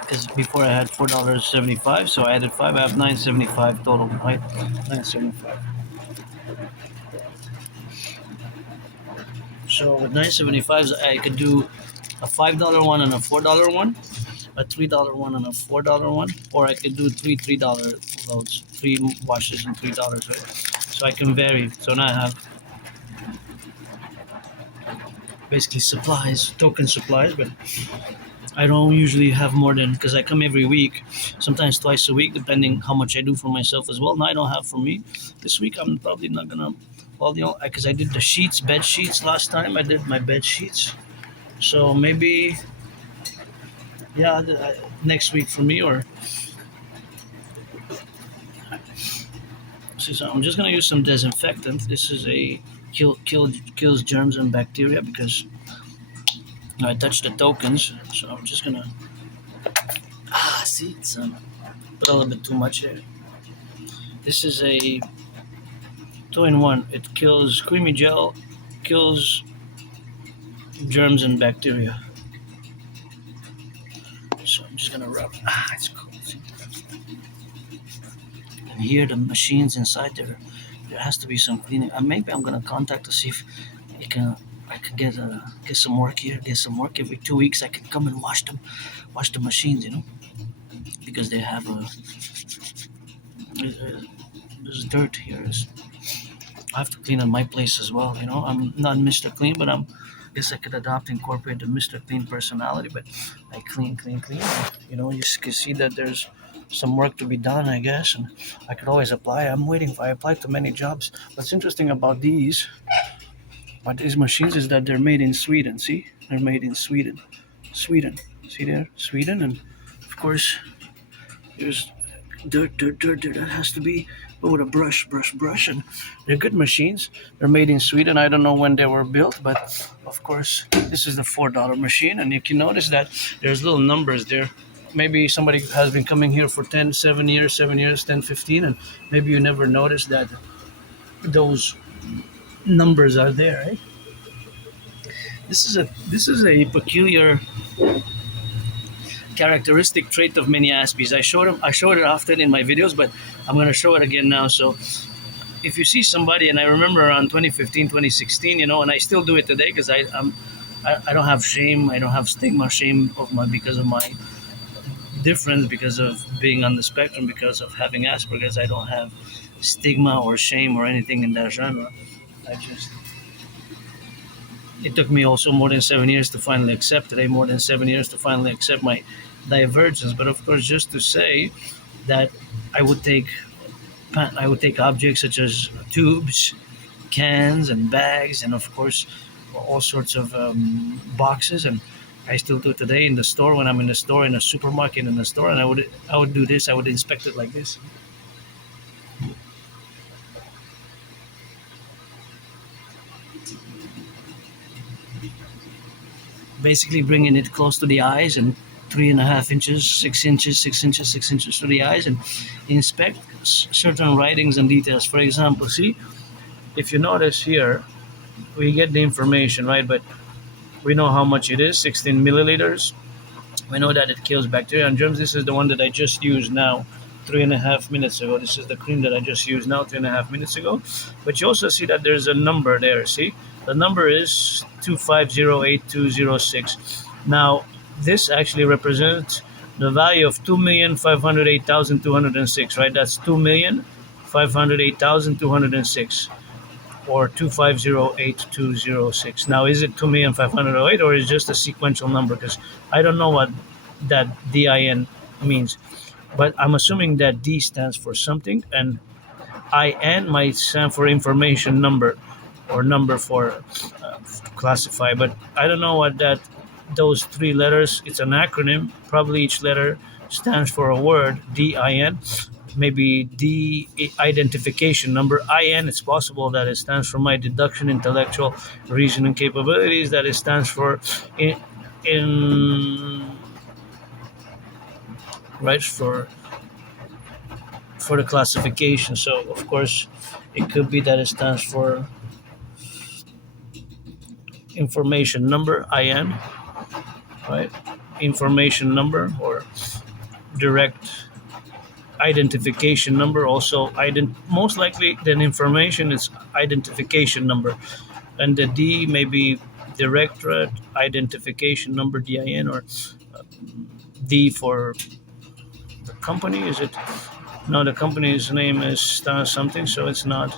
because before I had $4.75, so I added 5. I have $9.75 total, right? $9.75. So with $9.75, I could do a $5 one and a $4 one, a $3 one and a $4 one, or I could do $3 loads, 3 washes and $3, right? So I can vary. So now I have basically supplies, token supplies, but I don't usually have more than, because I come every week, sometimes twice a week, depending how much I do for myself as well. Now I don't have for me. This week I'm probably not gonna, because I did the sheets, bed sheets last time. I did my bed sheets, so maybe, yeah, next week for me, or so I'm just gonna use some disinfectant. This is a kills germs and bacteria, because I touched the tokens, so I'm just gonna see, it's put a little bit too much here. This is a 2-in-1. It kills creamy gel, kills germs and bacteria. So I'm just gonna rub. It's cool. See? And here the machines inside there has to be some cleaning. Maybe I'm gonna contact to see if I can get some work here, get some work every 2 weeks. I can come and wash the machines, because they have there's dirt here. I have to clean up my place as well. I'm not Mr. Clean, but I guess I could incorporate the Mr. Clean personality. But I clean. You can see that there's some work to be done, I guess, and I could always apply. I applied to many jobs. What's interesting about these machines is that they're made in Sweden. See, they're made in Sweden. See there, Sweden, and of course there's dirt. That has to be with a brush, and they're good machines. They're made in Sweden. I don't know when they were built, but of course this is the $4 machine, and you can notice that there's little numbers there. Maybe somebody has been coming here for 7 years, 10, 15, and maybe you never noticed that those numbers are there, eh? This is a peculiar characteristic trait of many Aspies. I showed it often in my videos, but I'm going to show it again now. So if you see somebody, and I remember around 2015, 2016, and I still do it today, because I don't have shame, I don't have stigma, shame because of my difference, because of being on the spectrum, because of having Asperger's. I don't have stigma or shame or anything in that genre. It took me also more than 7 years to finally accept it. More than 7 years to finally accept my divergence. But of course, just to say that I would take objects such as tubes, cans, and bags, and of course all sorts of boxes, and I still do it today in the store. When I'm in the store, in a supermarket, in the store, and I would do this. I would inspect it like this. Basically bringing it close to the eyes, and 3.5 inches, 6 inches, 6 inches, 6 inches to the eyes, and inspect certain writings and details. For example, see, if you notice here, we get the information, right? But we know how much it is, 16 milliliters. We know that it kills bacteria and germs. This is the one that I just used now, 3.5 minutes ago. This is the cream that I just used now, 3.5 minutes ago. But you also see that there's a number there, see? The number is 2508206. Now, this actually represents the value of 2,508,206, right? That's 2,508,206, or 2508206. Now, is it 2,508, or is it just a sequential number? Because I don't know what that DIN means, but I'm assuming that D stands for something, and IN might stand for information number, or number for classify. But I don't know what those 3 letters, it's an acronym. Probably each letter stands for a word. DIN, maybe D identification number. IN, it's possible that it stands for my deduction, intellectual reasoning capabilities, that it stands for for the classification. So of course, it could be that it stands for information number (IN), right? Information number or direct identification number. Also, most likely, then information is identification number, and the D may be directorate identification number (DIN) or D for the company. Is it? No, the company's name is something, so it's not.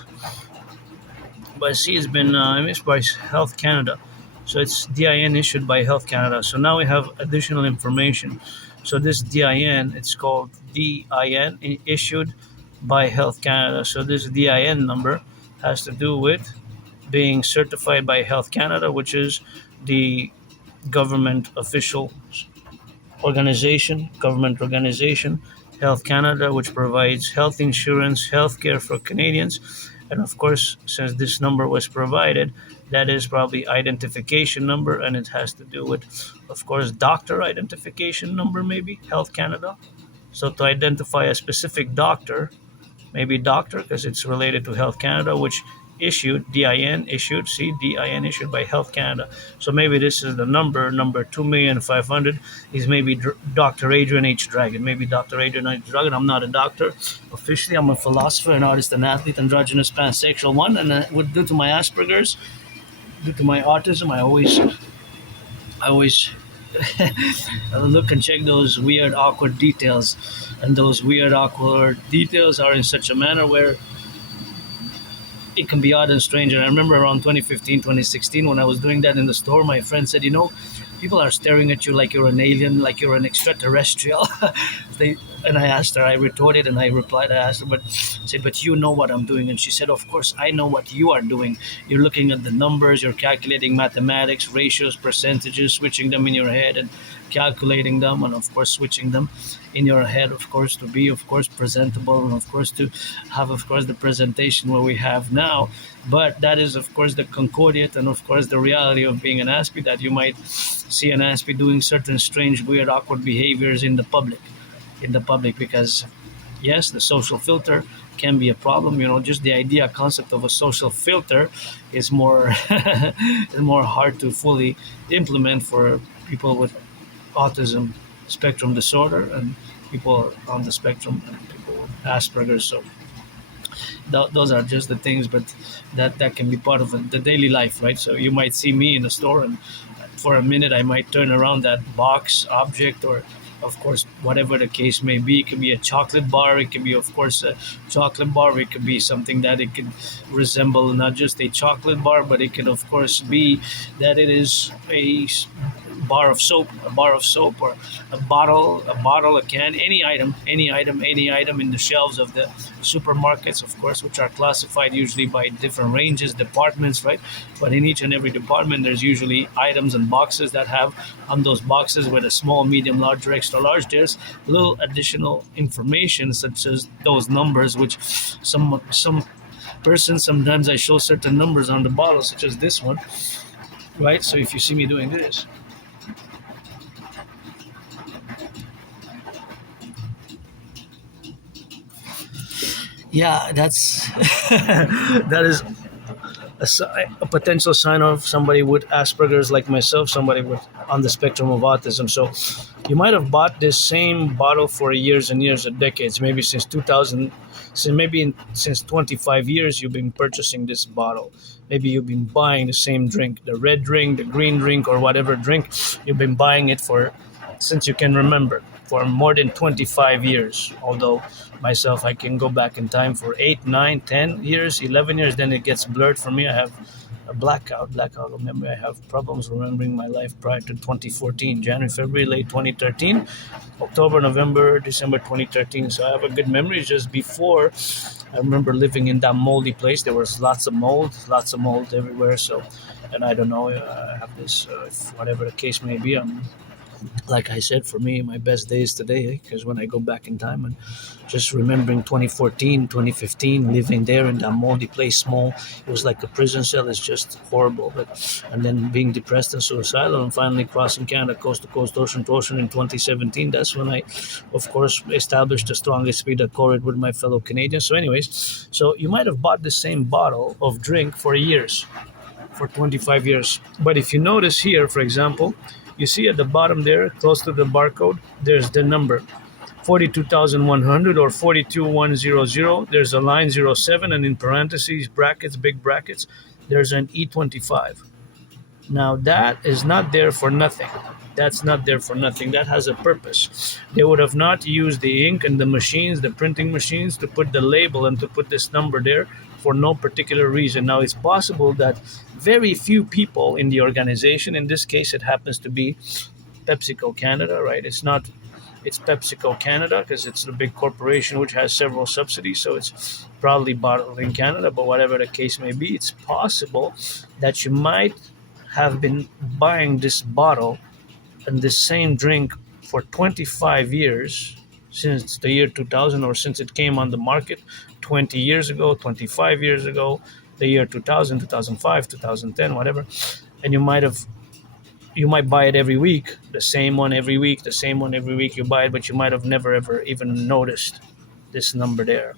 But I see it's been issued by Health Canada. So it's DIN issued by Health Canada. So now we have additional information. So this DIN, it's called DIN issued by Health Canada. So this DIN number has to do with being certified by Health Canada, which is the government official government organization, Health Canada, which provides health insurance, healthcare for Canadians. And of course, since this number was provided, that is probably identification number, and it has to do with, of course, doctor identification number, maybe Health Canada. So to identify a specific doctor, maybe doctor, because it's related to Health Canada, which issued DIN issued, see DIN issued by Health Canada. So maybe this is the number 2,500,000 is maybe Dr. Adrian H. Dragon. Maybe Dr. Adrian H. Dragon. I'm not a doctor officially. I'm a philosopher, an artist, an athlete, androgynous, pansexual one. And due to my Asperger's, due to my autism, I always look and check those weird, awkward details, and those weird, awkward details are in such a manner where it can be odd and strange. And I remember around 2015, 2016, when I was doing that in the store, my friend said, people are staring at you like you're an alien, like you're an extraterrestrial. And I asked her, I retorted and I replied, I asked her, but you know what I'm doing. And she said, of course, I know what you are doing. You're looking at the numbers, you're calculating mathematics, ratios, percentages, switching them in your head and calculating them, and of course switching them in your head, of course, to be, of course, presentable, and of course to have, of course, the presentation where we have now. But that is, of course, the concordiate and, of course, the reality of being an Aspie, that you might see an Aspie doing certain strange, weird, awkward behaviors in the public, because yes, the social filter can be a problem. Just the concept of a social filter is more is more hard to fully implement for people with autism spectrum disorder and people on the spectrum and people with Asperger's. So those are just the things, but that can be part of the daily life, right? So you might see me in the store, and for a minute I might turn around that box, object, or of course, whatever the case may be. It could be a chocolate bar. It could be, of course, a chocolate bar. It could be something that it could resemble, not just a chocolate bar, but it could, of course, be that it is a bar of soap, or a bottle, a can, any item in the shelves of the supermarkets, of course, which are classified usually by different ranges, departments, right? But in each and every department, there's usually items and boxes that have on those boxes, with a small, medium, large, or extra large, there's little additional information such as those numbers, which some person, sometimes I show certain numbers on the bottle, such as this one, right? So if you see me doing this, yeah, that's that is a potential sign of somebody with Asperger's like myself, somebody with on the spectrum of autism. So you might have bought this same bottle for years and years or decades, maybe since 2000, since 25 years you've been purchasing this bottle. Maybe you've been buying the same drink, the red drink, the green drink, or whatever drink. You've been buying it since you can remember, for more than 25 years. Although myself, I can go back in time for 8, 9, 10 years, 11 years, then it gets blurred for me. I have a blackout of memory. I have problems remembering my life prior to 2014, January, February, late 2013, October, November, December 2013. So I have a good memory. Just before, I remember living in that moldy place. There was lots of mold everywhere. So, and I don't know, I have this, whatever the case may be, I'm Like I said, for me, my best day is today, because when I go back in time and just remembering 2014, 2015, living there in that moldy place, small, it was like a prison cell. It's just horrible. And then being depressed and suicidal, and finally crossing Canada coast to coast, ocean to ocean in 2017. That's when I, of course, established the strongest speed accord with my fellow Canadians. So, anyways, so you might have bought the same bottle of drink for years, for 25 years. But if you notice here, for example, you see at the bottom there, close to the barcode, there's the number 42,100 or 42,100. There's a line 07, and in parentheses, brackets, big brackets, there's an E25. Now that is not there for nothing. That's not there for nothing. That has a purpose. They would have not used the ink and the machines, the printing machines, to put the label and to put this number there for no particular reason. Now, it's possible that very few people in the organization, in this case, it happens to be PepsiCo Canada, right? It's PepsiCo Canada because it's a big corporation which has several subsidies, so it's probably bottled in Canada. But whatever the case may be, it's possible that you might have been buying this bottle and the same drink for 25 years, since the year 2000, or since it came on the market 20 years ago, 25 years ago, the year 2000, 2005, 2010, whatever. And you might buy it every week, the same one every week, the same one every week you buy it, but you might have never ever even noticed this number there.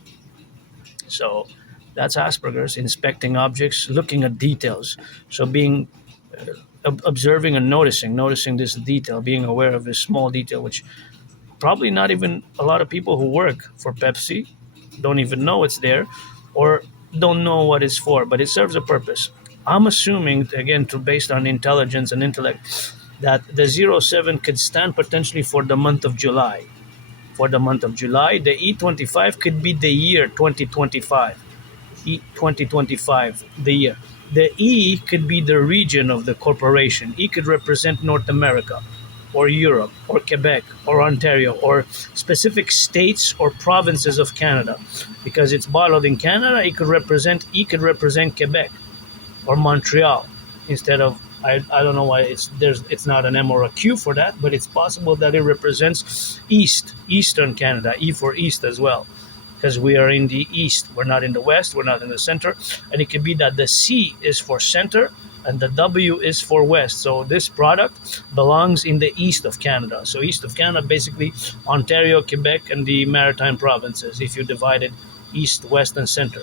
So that's Asperger's, inspecting objects, looking at details. So being observing and noticing this detail, being aware of this small detail, which probably not even a lot of people who work for Pepsi don't even know it's there, or don't know what it's for, but it serves a purpose. I'm assuming, again, based on intelligence and intellect, that the 07 could stand potentially for the month of July. For the month of July, the E25 could be the year 2025. 2025, the year. The E could be the region of the corporation. E could represent North America, or Europe, or Quebec, or Ontario, or specific states or provinces of Canada. Because it's bottled in Canada, E could represent Quebec or Montreal instead of, I don't know why it's not an M or a Q for that, but it's possible that it represents Eastern Canada, E for East as well, because we are in the East. We're not in the West, we're not in the center. And it could be that the C is for center and the W is for West. So this product belongs in the East of Canada. So East of Canada, basically Ontario, Quebec, and the Maritime provinces, if you divide it East, West, and Center.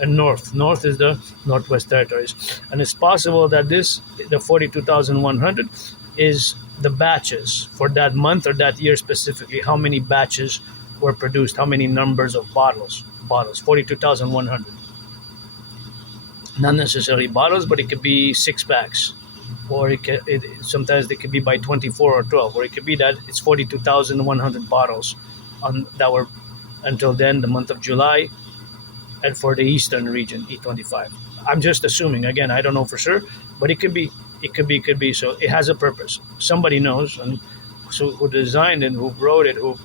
And North is the Northwest Territories. And it's possible that the 42,100 is the batches for that month or that year specifically. How many batches were produced? How many numbers of bottles? 42,100. Not necessarily bottles, but it could be 6 packs. Or sometimes they could be by 24 or 12. Or it could be that it's 42,100 bottles that were until then, the month of July, and for the Eastern region, E25. I'm just assuming. Again, I don't know for sure, but it could be. So it has a purpose. Somebody knows, and so who designed it, who wrote it, who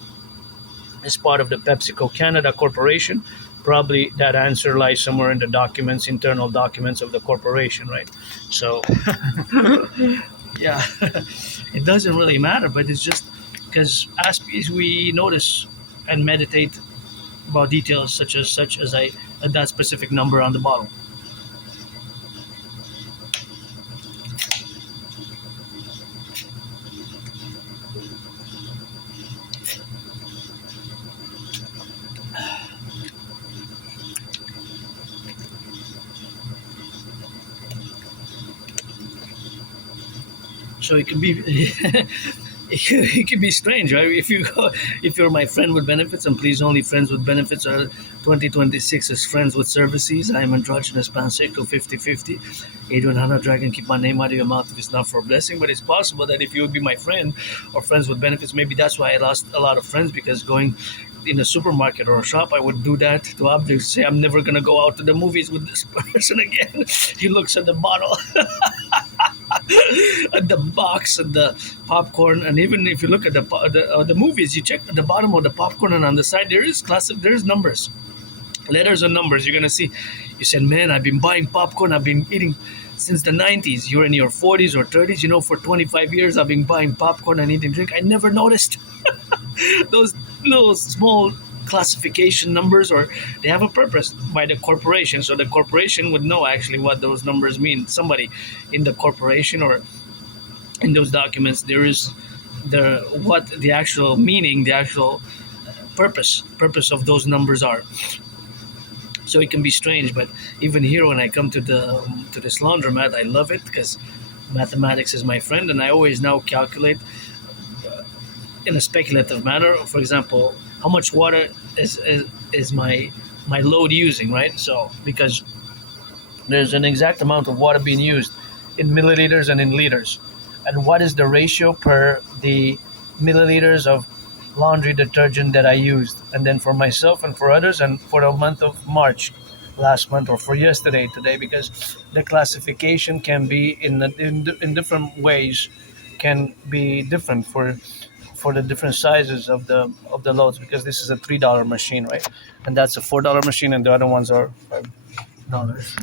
is part of the PepsiCo Canada Corporation. Probably that answer lies somewhere in the internal documents of the corporation, right? So, yeah, it doesn't really matter, but it's just because Aspies, we notice and meditate about details such as that specific number on the bottle. So it can be it can be strange, right? If you're my friend with benefits, and please, only friends with benefits are 2026 as friends with services. I am androgynous, pansexual, 50-50. Adrian Hannah Dragon, keep my name out of your mouth if it's not for a blessing. But it's possible that if you would be my friend or friends with benefits, maybe that's why I lost a lot of friends, because going in a supermarket or a shop, I would do that to objects. Say, I'm never going to go out to the movies with this person again. He looks at the bottle. At the box, and the popcorn, and even if you look at the movies, you check at the bottom of the popcorn, and on the side there is numbers, letters and numbers. You're gonna see. You said, "Man, I've been buying popcorn. I've been eating since the 90s. You're in your 40s or 30s. For 25 years I've been buying popcorn and eating drink. I never noticed those little small classification numbers, or they have a purpose by the corporation. So the corporation would know actually what those numbers mean. Somebody in the corporation or in those documents, there is the what the actual meaning, the actual purpose of those numbers are. So it can be strange, but even here when I come to this laundromat, I love it because mathematics is my friend, and I always now calculate in a speculative manner. For example, how much water is my load using, right? So because there's an exact amount of water being used in milliliters and in liters, and what is the ratio per the milliliters of laundry detergent that I used, and then for myself and for others, and for the month of March last month, or for yesterday today, because the classification can be in different ways, can be different for the different sizes of the loads, because this is a $3 machine, right? And that's a $4 machine, and the other ones are $5.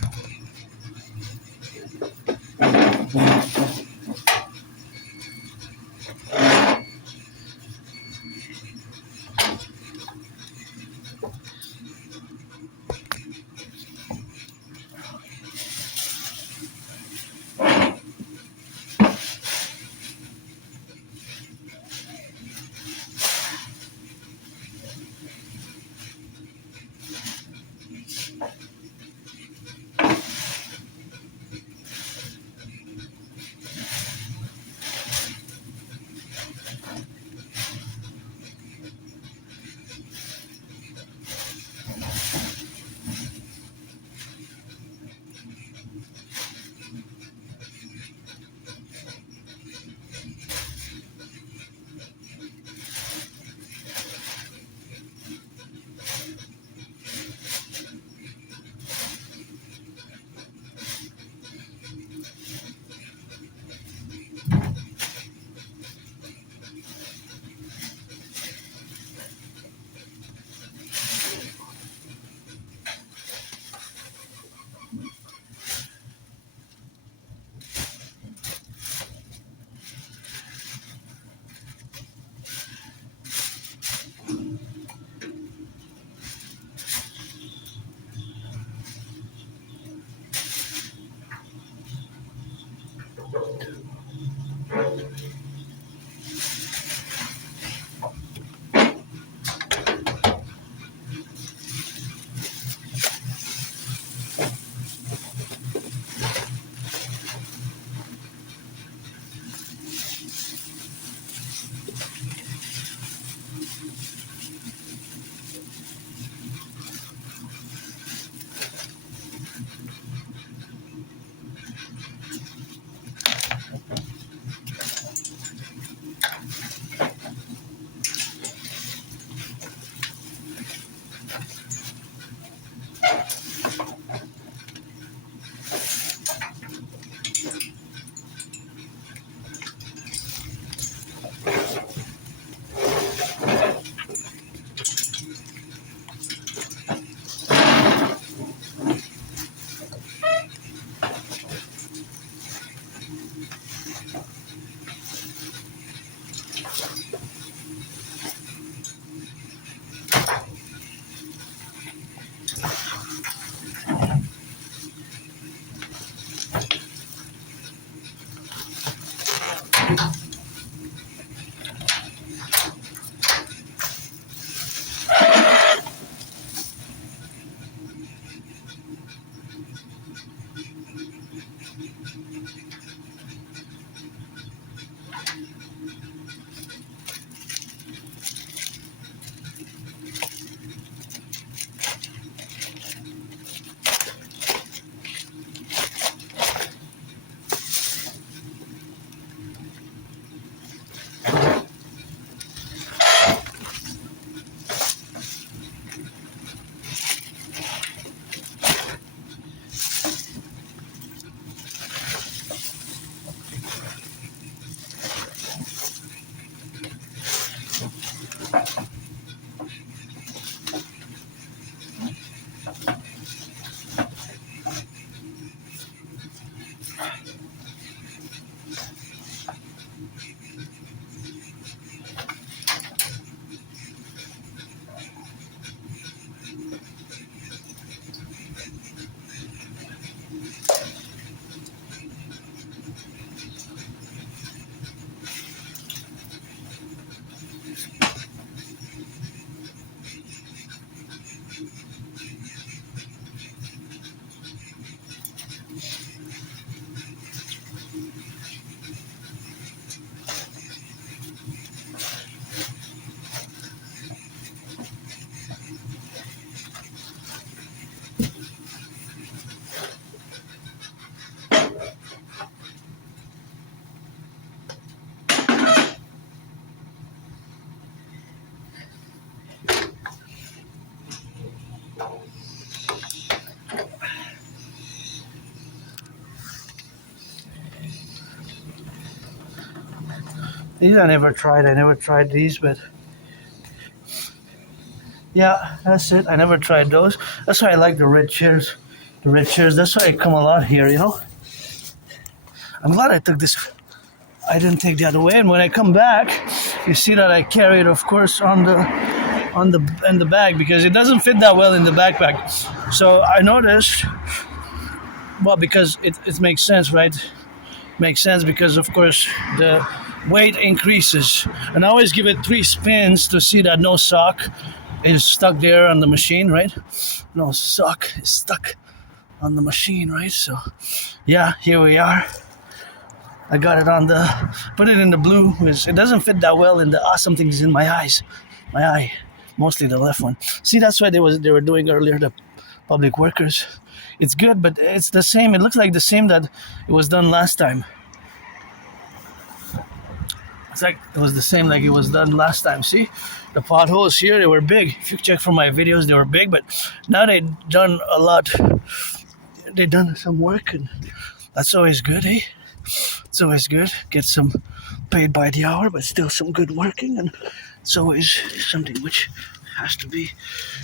These I never tried these, but yeah, that's it. I never tried those. That's why I like the red chairs. That's why I come a lot here, you know. I'm glad I took this. I didn't take the other way, and when I come back, you see that I carry it, of course, in the bag, because it doesn't fit that well in the backpack. So I noticed, well, because it makes sense, right? Makes sense because, of course, the weight increases, and I always give it 3 spins to see that no sock is stuck there on the machine, right? No sock is stuck on the machine, right? So yeah, here we are. I got it on put it in the blue. It doesn't fit that well in the awesome things in my eyes. My eye, mostly the left one. See, that's what they were doing earlier, the public workers. It's good, but it's the same. It looks like the same that it was done last time. It's like it was the same like it was done last time. See, the potholes here, they were big. If you check from my videos, they were big, but now they've done a lot. They've done some work, and that's always good, eh? It's always good. Get some paid by the hour, but still some good working, and it's always something which has to be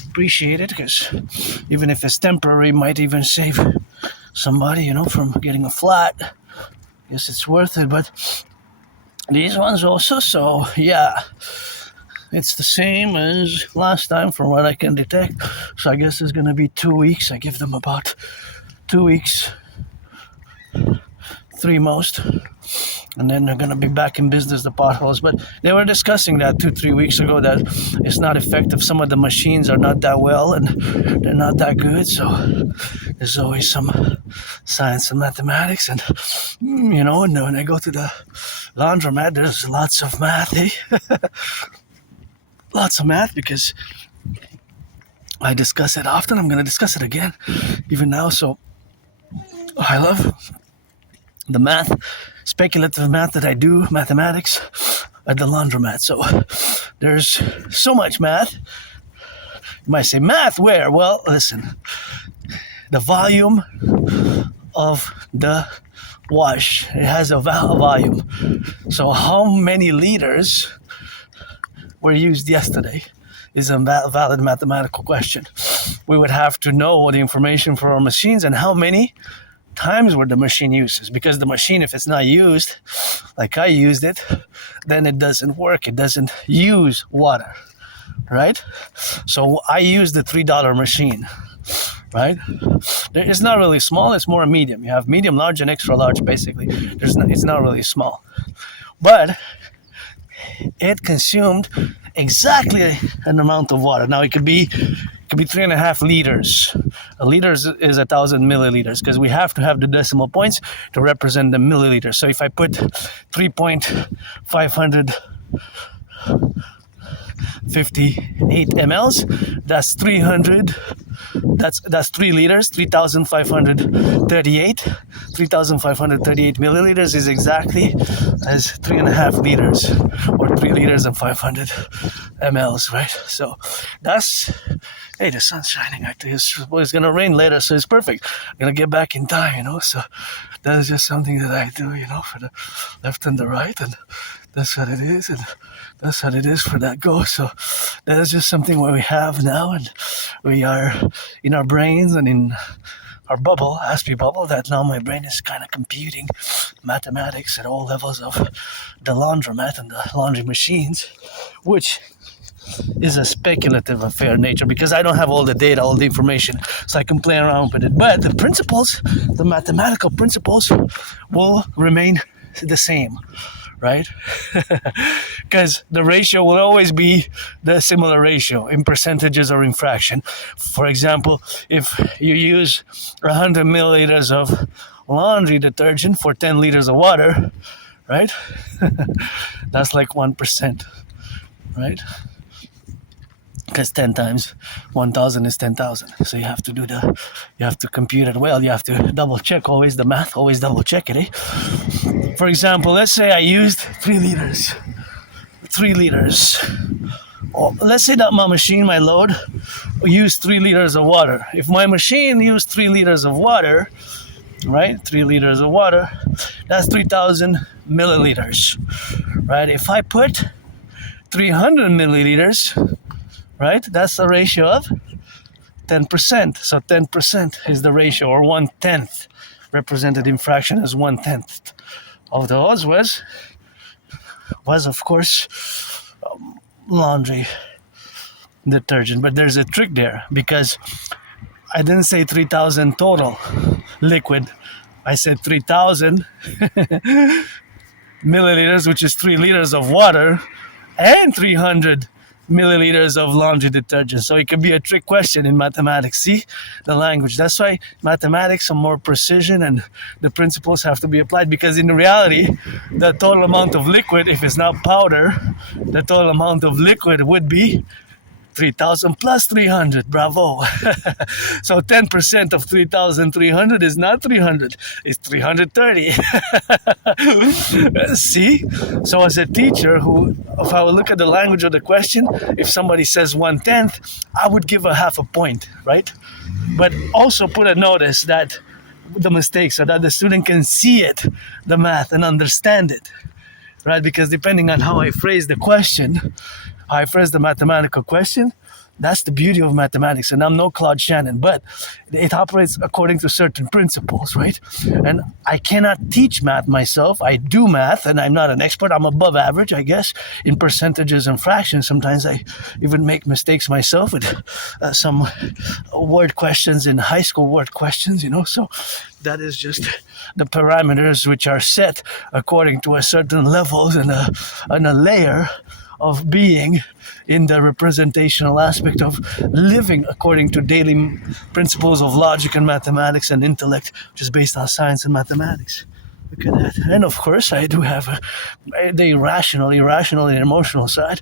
appreciated, because even if it's temporary, might even save somebody, you know, from getting a flat. Guess it's worth it. But these ones also, so yeah, it's the same as last time from what I can detect. So I guess it's gonna be 2 weeks. I give them about 2 weeks, 3 most, and then they're gonna be back in business, the potholes. But they were discussing that 2-3 weeks ago, that it's not effective. Some of the machines are not that well, and they're not that good. So there's always some science and mathematics, and you know. And when I go to the laundromat, there's lots of math, eh? Lots of math, because I discuss it often. I'm gonna discuss it again, even now. So I love the math, speculative math that I do, mathematics, at the laundromat. So there's so much math. You might say, math where? Well, listen, the volume of the wash, it has a volume. So how many liters were used yesterday is a valid mathematical question. We would have to know the information for our machines and how many times where the machine uses, because the machine, if it's not used like I used it, then it doesn't work. It doesn't use water, right? So I use the $3 machine, right? It's not really small, it's more a medium. You have medium, large, and extra large, basically. It's not really small, but it consumed exactly an amount of water. Now it could be 3.5 liters. A liter is 1,000 milliliters, because we have to have the decimal points to represent the milliliters. So if I put 3.558 mLs, that's 300. That's 3 liters. 3,538 milliliters is exactly as 3.5 liters, or 3 liters and 500 mLs, right? So that's, hey, the sun's shining. Actually, it's gonna rain later, so it's perfect. I'm gonna get back in time, you know. So that's just something that I do, you know, for the left and the right, and that's what it is, and that's what it is for that go. So that's just something what we have now, and we are in our brains and in our bubble, Aspie bubble, that now my brain is kind of computing mathematics at all levels of the laundromat and the laundry machines, which is a speculative affair nature, because I don't have all the data, all the information, so I can play around with it. But the principles, the mathematical principles, will remain the same, right? Because the ratio will always be the similar ratio in percentages or in fraction. For example, if you use 100 milliliters of laundry detergent for 10 liters of water, right? That's like 1%, right? Because 10 times 1,000 is 10,000. So you have to compute it well. You have to double check always the math, always double check it, eh? For example, let's say I used 3 liters. 3 liters. Or let's say that my machine, my load, used 3 liters of water. If my machine used 3 liters of water, right? 3 liters of water, that's 3,000 milliliters, right? If I put 300 milliliters, right, that's the ratio of 10%. So 10% is the ratio, or 1/10, represented in fraction as 1/10 of those was of course laundry detergent. But there's a trick there, because I didn't say 3,000 total liquid. I said 3,000 milliliters, which is 3 liters of water, and 300 milliliters of laundry detergent. So it can be a trick question in mathematics. See the language. That's why mathematics are more precision, and the principles have to be applied, because in reality, the total amount of liquid, if it's not powder, the total amount of liquid would be 3,000 plus 300. Bravo. So 10% of 3,300 is not 300, it's 330. See? So as a teacher, if I would look at the language of the question, if somebody says 1/10, I would give a half a point, right? But also put a notice that the mistake, so that the student can see it, the math, and understand it, right? Because depending on how I phrase the question, I phrase the mathematical question, that's the beauty of mathematics. And I'm no Claude Shannon, but it operates according to certain principles, right? And I cannot teach math myself. I do math, and I'm not an expert. I'm above average, I guess, in percentages and fractions. Sometimes I even make mistakes myself with some word questions in high school, word questions, So that is just the parameters which are set according to a certain levels and a layer of being in the representational aspect of living according to daily principles of logic and mathematics and intellect, which is based on science and mathematics. Look at that. And of course, I do have the irrational and emotional side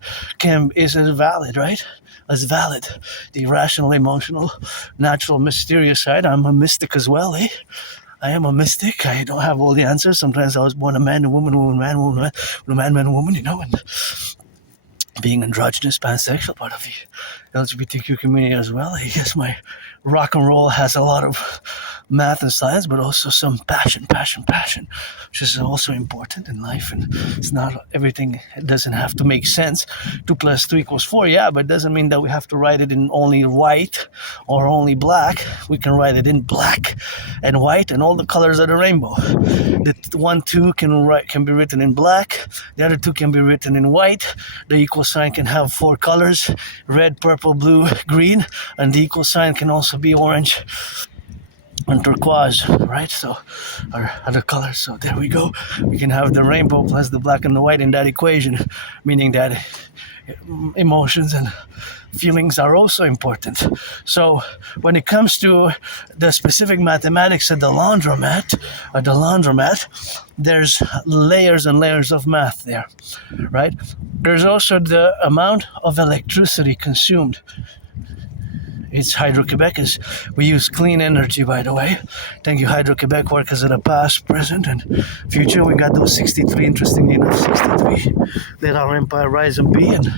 is as valid, right? As valid. The irrational, emotional, natural, mysterious side. I'm a mystic as well, eh? I am a mystic. I don't have all the answers. Sometimes I was born a man, a woman, man, a woman, and being androgynous, pansexual, part of the LGBTQ community as well. I guess my rock and roll has a lot of math and science, but also some passion, which is also important in life. And it's not everything, it doesn't have to make sense. 2 + 2 = 4, yeah, but it doesn't mean that we have to write it in only white or only black. We can write it in black and white and all the colors of the rainbow. The 1, 2 can be written in black. The other 2 can be written in white. The equal sign can have 4 colors: red, purple, blue, green, and the equal sign can also be orange and turquoise, right? So, or other colors. So there we go. We can have the rainbow plus the black and the white in that equation, meaning that emotions and feelings are also important. So when it comes to the specific mathematics of the laundromat, there's layers and layers of math there, right? There's also the amount of electricity consumed. It's Hydro-Quebec. We use clean energy, by the way. Thank you, Hydro-Quebec workers of the past, present, and future. We got those 63, interestingly enough, 63. Let our empire rise and be, and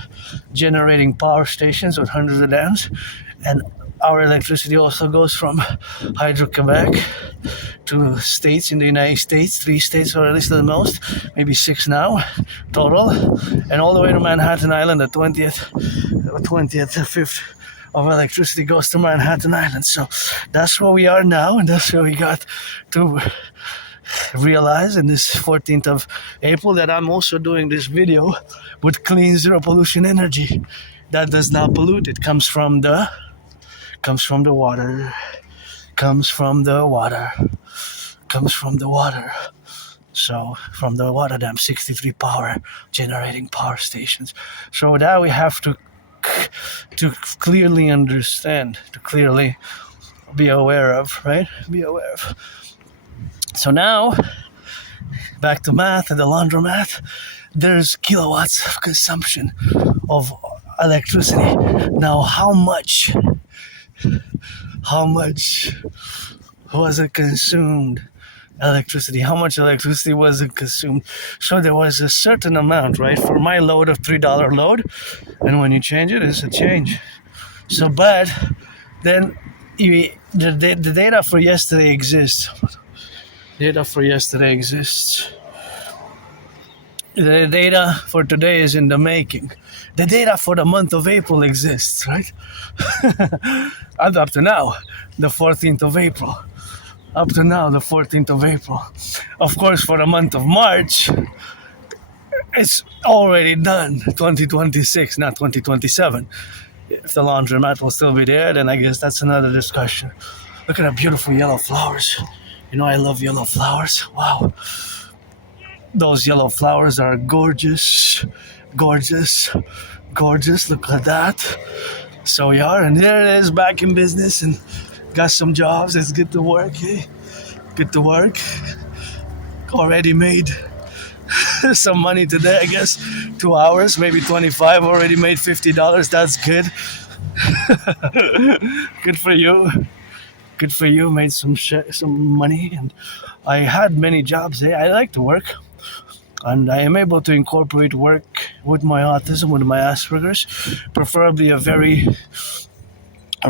generating power stations with hundreds of dams. And our electricity also goes from Hydro-Quebec to states in the United States, 3 states, or at least the most, maybe 6 now, total, and all the way to Manhattan Island, the 20th, 5th of electricity goes to Manhattan Island. So that's where we are now, and that's where we got to realize in this 14th of April that I'm also doing this video with clean, zero pollution energy that does not pollute. It comes from the water. So from the water dam, 63 power generating power stations. So that we have to clearly understand, to clearly be aware of, right? So now, back to math and the laundromat, there's kilowatts of consumption of electricity. Now, how much was it consumed? Electricity. How much electricity was it consumed? So there was a certain amount, right? For my load of $3 load, and when you change it, it's a change. So, but then the data for yesterday exists. The data for today is in the making. The data for the month of April exists, right? And up to now, the 14th of April. Up to now, the 14th of April. Of course, for the month of March, it's already done. 2026, not 2027. If the laundromat will still be there, then I guess that's another discussion. Look at the beautiful yellow flowers. You know, I love yellow flowers. Wow. Those yellow flowers are gorgeous. Gorgeous. Gorgeous. Look at that. So we are, and there it is, back in business and got some jobs. It's good to work, eh? Good to work. Already made some money today, I guess. 2 hours, maybe 25. Already made $50. That's good. Good for you. Good for you. Made some money, and I had many jobs. I like to work, and I am able to incorporate work with my autism, with my Asperger's, preferably a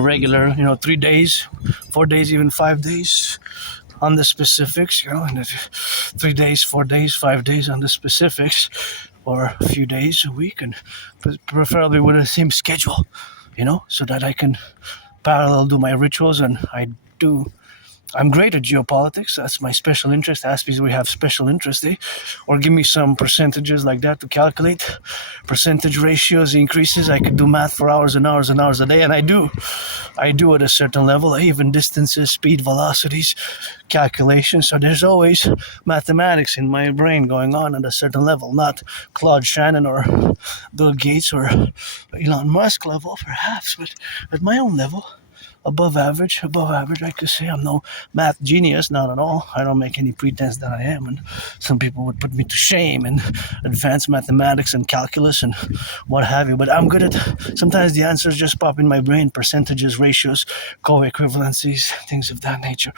regular, 3 days, 4 days, even 5 days on the specifics, and 3 days, 4 days, 5 days on the specifics, or a few days a week, and preferably with the same schedule, so that I can parallel do my rituals. And I'm great at geopolitics. That's my special interest. Aspies, we have special interest, eh? Or give me some percentages like that to calculate. Percentage ratios, increases. I could do math for hours and hours and hours a day, and I do. I do at a certain level, even distances, speed, velocities, calculations. So there's always mathematics in my brain going on at a certain level, not Claude Shannon or Bill Gates or Elon Musk level, perhaps, but at my own level. Above average, I could say. I'm no math genius, not at all. I don't make any pretense that I am, and some people would put me to shame in advanced mathematics and calculus and what have you. But I'm good at, sometimes the answers just pop in my brain, percentages, ratios, co-equivalencies, things of that nature.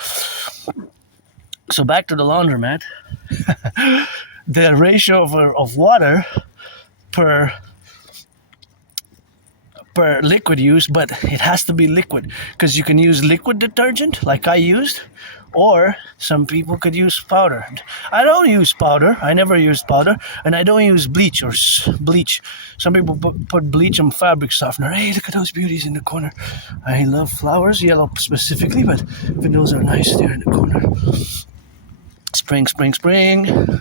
So back to the laundromat. The ratio of water per liquid use, but it has to be liquid, because you can use liquid detergent like I used, or some people could use powder. I don't use powder. I never used powder, and I don't use bleach. Some people put bleach on fabric softener. Hey, look at those beauties in the corner. I love flowers, yellow specifically, but even those are nice there in the corner. Spring, spring, spring.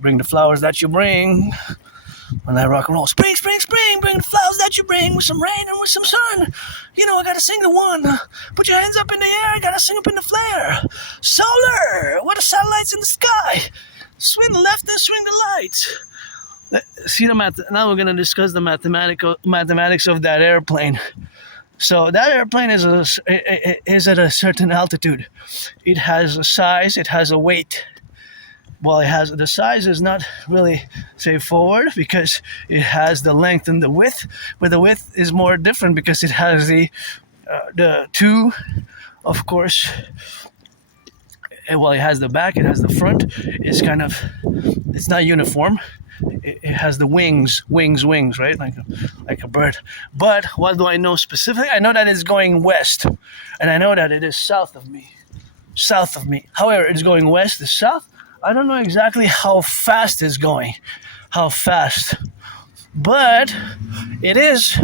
Bring the flowers that you bring. When I rock and roll, spring, spring, spring, bring the flowers that you bring, with some rain and with some sun. I gotta sing the one. Put your hands up in the air, I gotta sing up in the flare. Solar, what are satellites in the sky? Swing the left and swing the lights. See now we're gonna discuss the mathematics of that airplane. So that airplane is at a certain altitude. It has a size, it has a weight. Well, the size is not really straightforward because it has the length and the width, but the width is more different because it has the two, of course. Well, it has the back, it has the front. It's not uniform. It has the wings, right? Like a bird. But what do I know specifically? I know that it's going west, and I know that it is south of me. However, it's going west to south. I don't know exactly how fast it's going. But it is.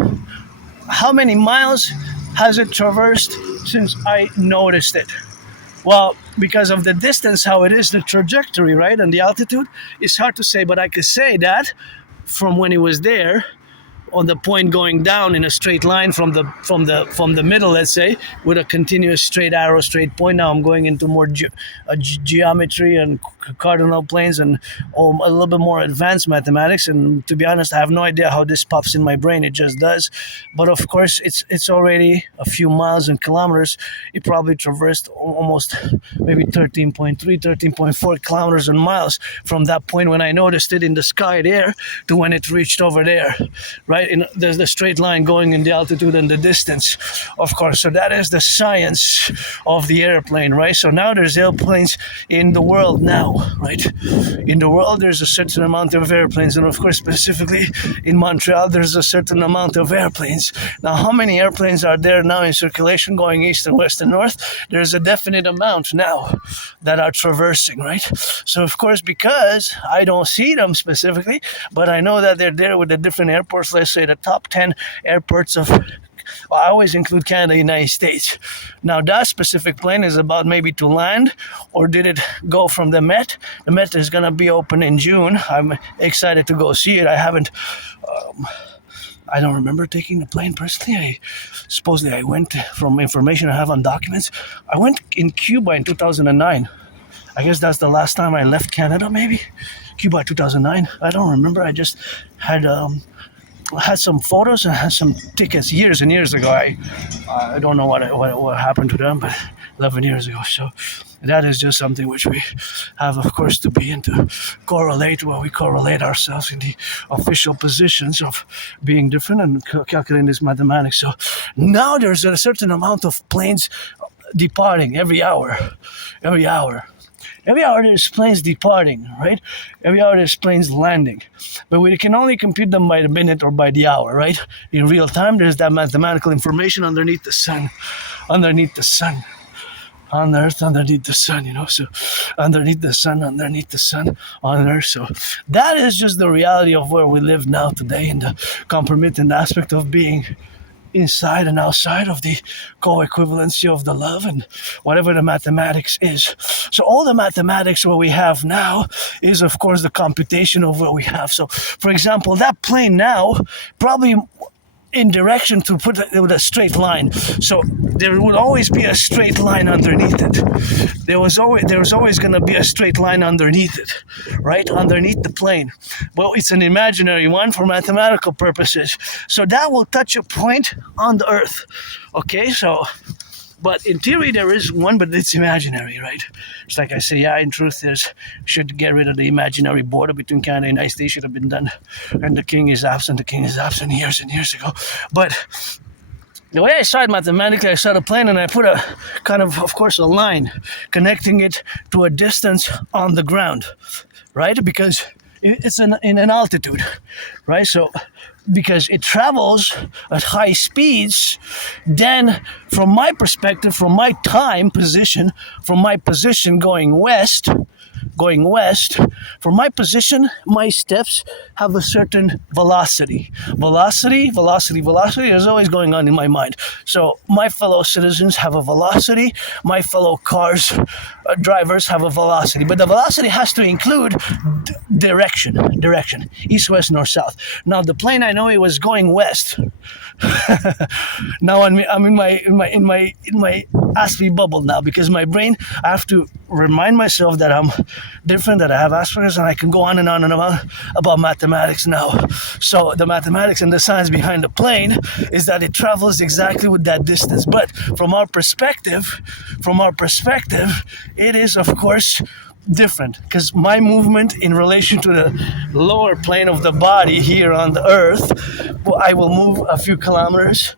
How many miles has it traversed since I noticed it? Well, because of the distance, how it is, the trajectory, right, and the altitude, it's hard to say, but I could say that from when it was there, on the point going down in a straight line from the middle, let's say, with a continuous straight arrow, straight point. Now I'm going into more geometry and cardinal planes and a little bit more advanced mathematics. And to be honest, I have no idea how this pops in my brain. It just does. But of course, it's already a few miles and kilometers. It probably traversed almost maybe 13.3, 13.4 kilometers and miles from that point when I noticed it in the sky there to when it reached over there, right? right? There's the straight line going in the altitude and the distance, of course. So that is the science of the airplane, right? So now there's airplanes in the world now, right? In the world, there's a certain amount of airplanes, and of course, specifically in Montreal, there's a certain amount of airplanes. Now, how many airplanes are there now in circulation going east and west and north? There's a definite amount now that are traversing, right? So, of course, because I don't see them specifically, but I know that they're there with the different airports, let's say the top 10 airports of, well, I always include Canada, United States. Now, that specific plane is about maybe to land, or did it go from the Met? The Met is going to be open in June. I'm excited to go see it. I don't remember taking the plane personally. Supposedly I went, from information I have on documents, I went in Cuba in 2009. I guess that's the last time I left Canada, maybe. Cuba 2009. I don't remember. I just had some photos and had some tickets years and years ago. I don't know what happened to them, but 11 years ago. So that is just something which we have, of course, to be and to correlate, where we correlate ourselves in the official positions of being different and calculating this mathematics. So now there's a certain amount of planes departing every hour. Every hour there's planes departing, right? Every hour there's planes landing. But we can only compute them by the minute or by the hour, right? In real time, there's that mathematical information underneath the sun. On Earth, underneath the sun, so underneath the sun, on Earth. So that is just the reality of where we live now today, in the compromitting aspect of being inside and outside of the co-equivalency of the love and whatever the mathematics is. So all the mathematics what we have now is, of course, the computation of what we have. So, for example, that plane now probably in direction to put it with a straight line. So there would always be a straight line underneath it. There was always going to be a straight line underneath it, right? Underneath the plane. Well, it's an imaginary one for mathematical purposes. So that will touch a point on the Earth. Okay, so, but in theory there is one, but it's imaginary, right? It's like I say, yeah, in truth, should get rid of the imaginary border between Canada and the United States. Should have been done. And the king is absent years and years ago. But the way I saw it mathematically, I saw the plane and I put a kind of course, a line connecting it to a distance on the ground, right? Because it's in an altitude, right? So because it travels at high speeds, then from my perspective, from my position going west, from my position, my steps have a certain velocity. Velocity is always going on in my mind. So my fellow citizens have a velocity, my fellow drivers have a velocity. But the velocity has to include direction, east, west, north, south. Now the plane, I know it was going west. Now I'm in my Aspie bubble now, because my brain, I have to remind myself that I'm different, that I have Asperger's, and I can go on and on and on about mathematics now. So the mathematics and the science behind the plane is that it travels exactly with that distance. But from our perspective, it is, of course, different, because my movement in relation to the lower plane of the body here on the Earth, well, I will move a few kilometers.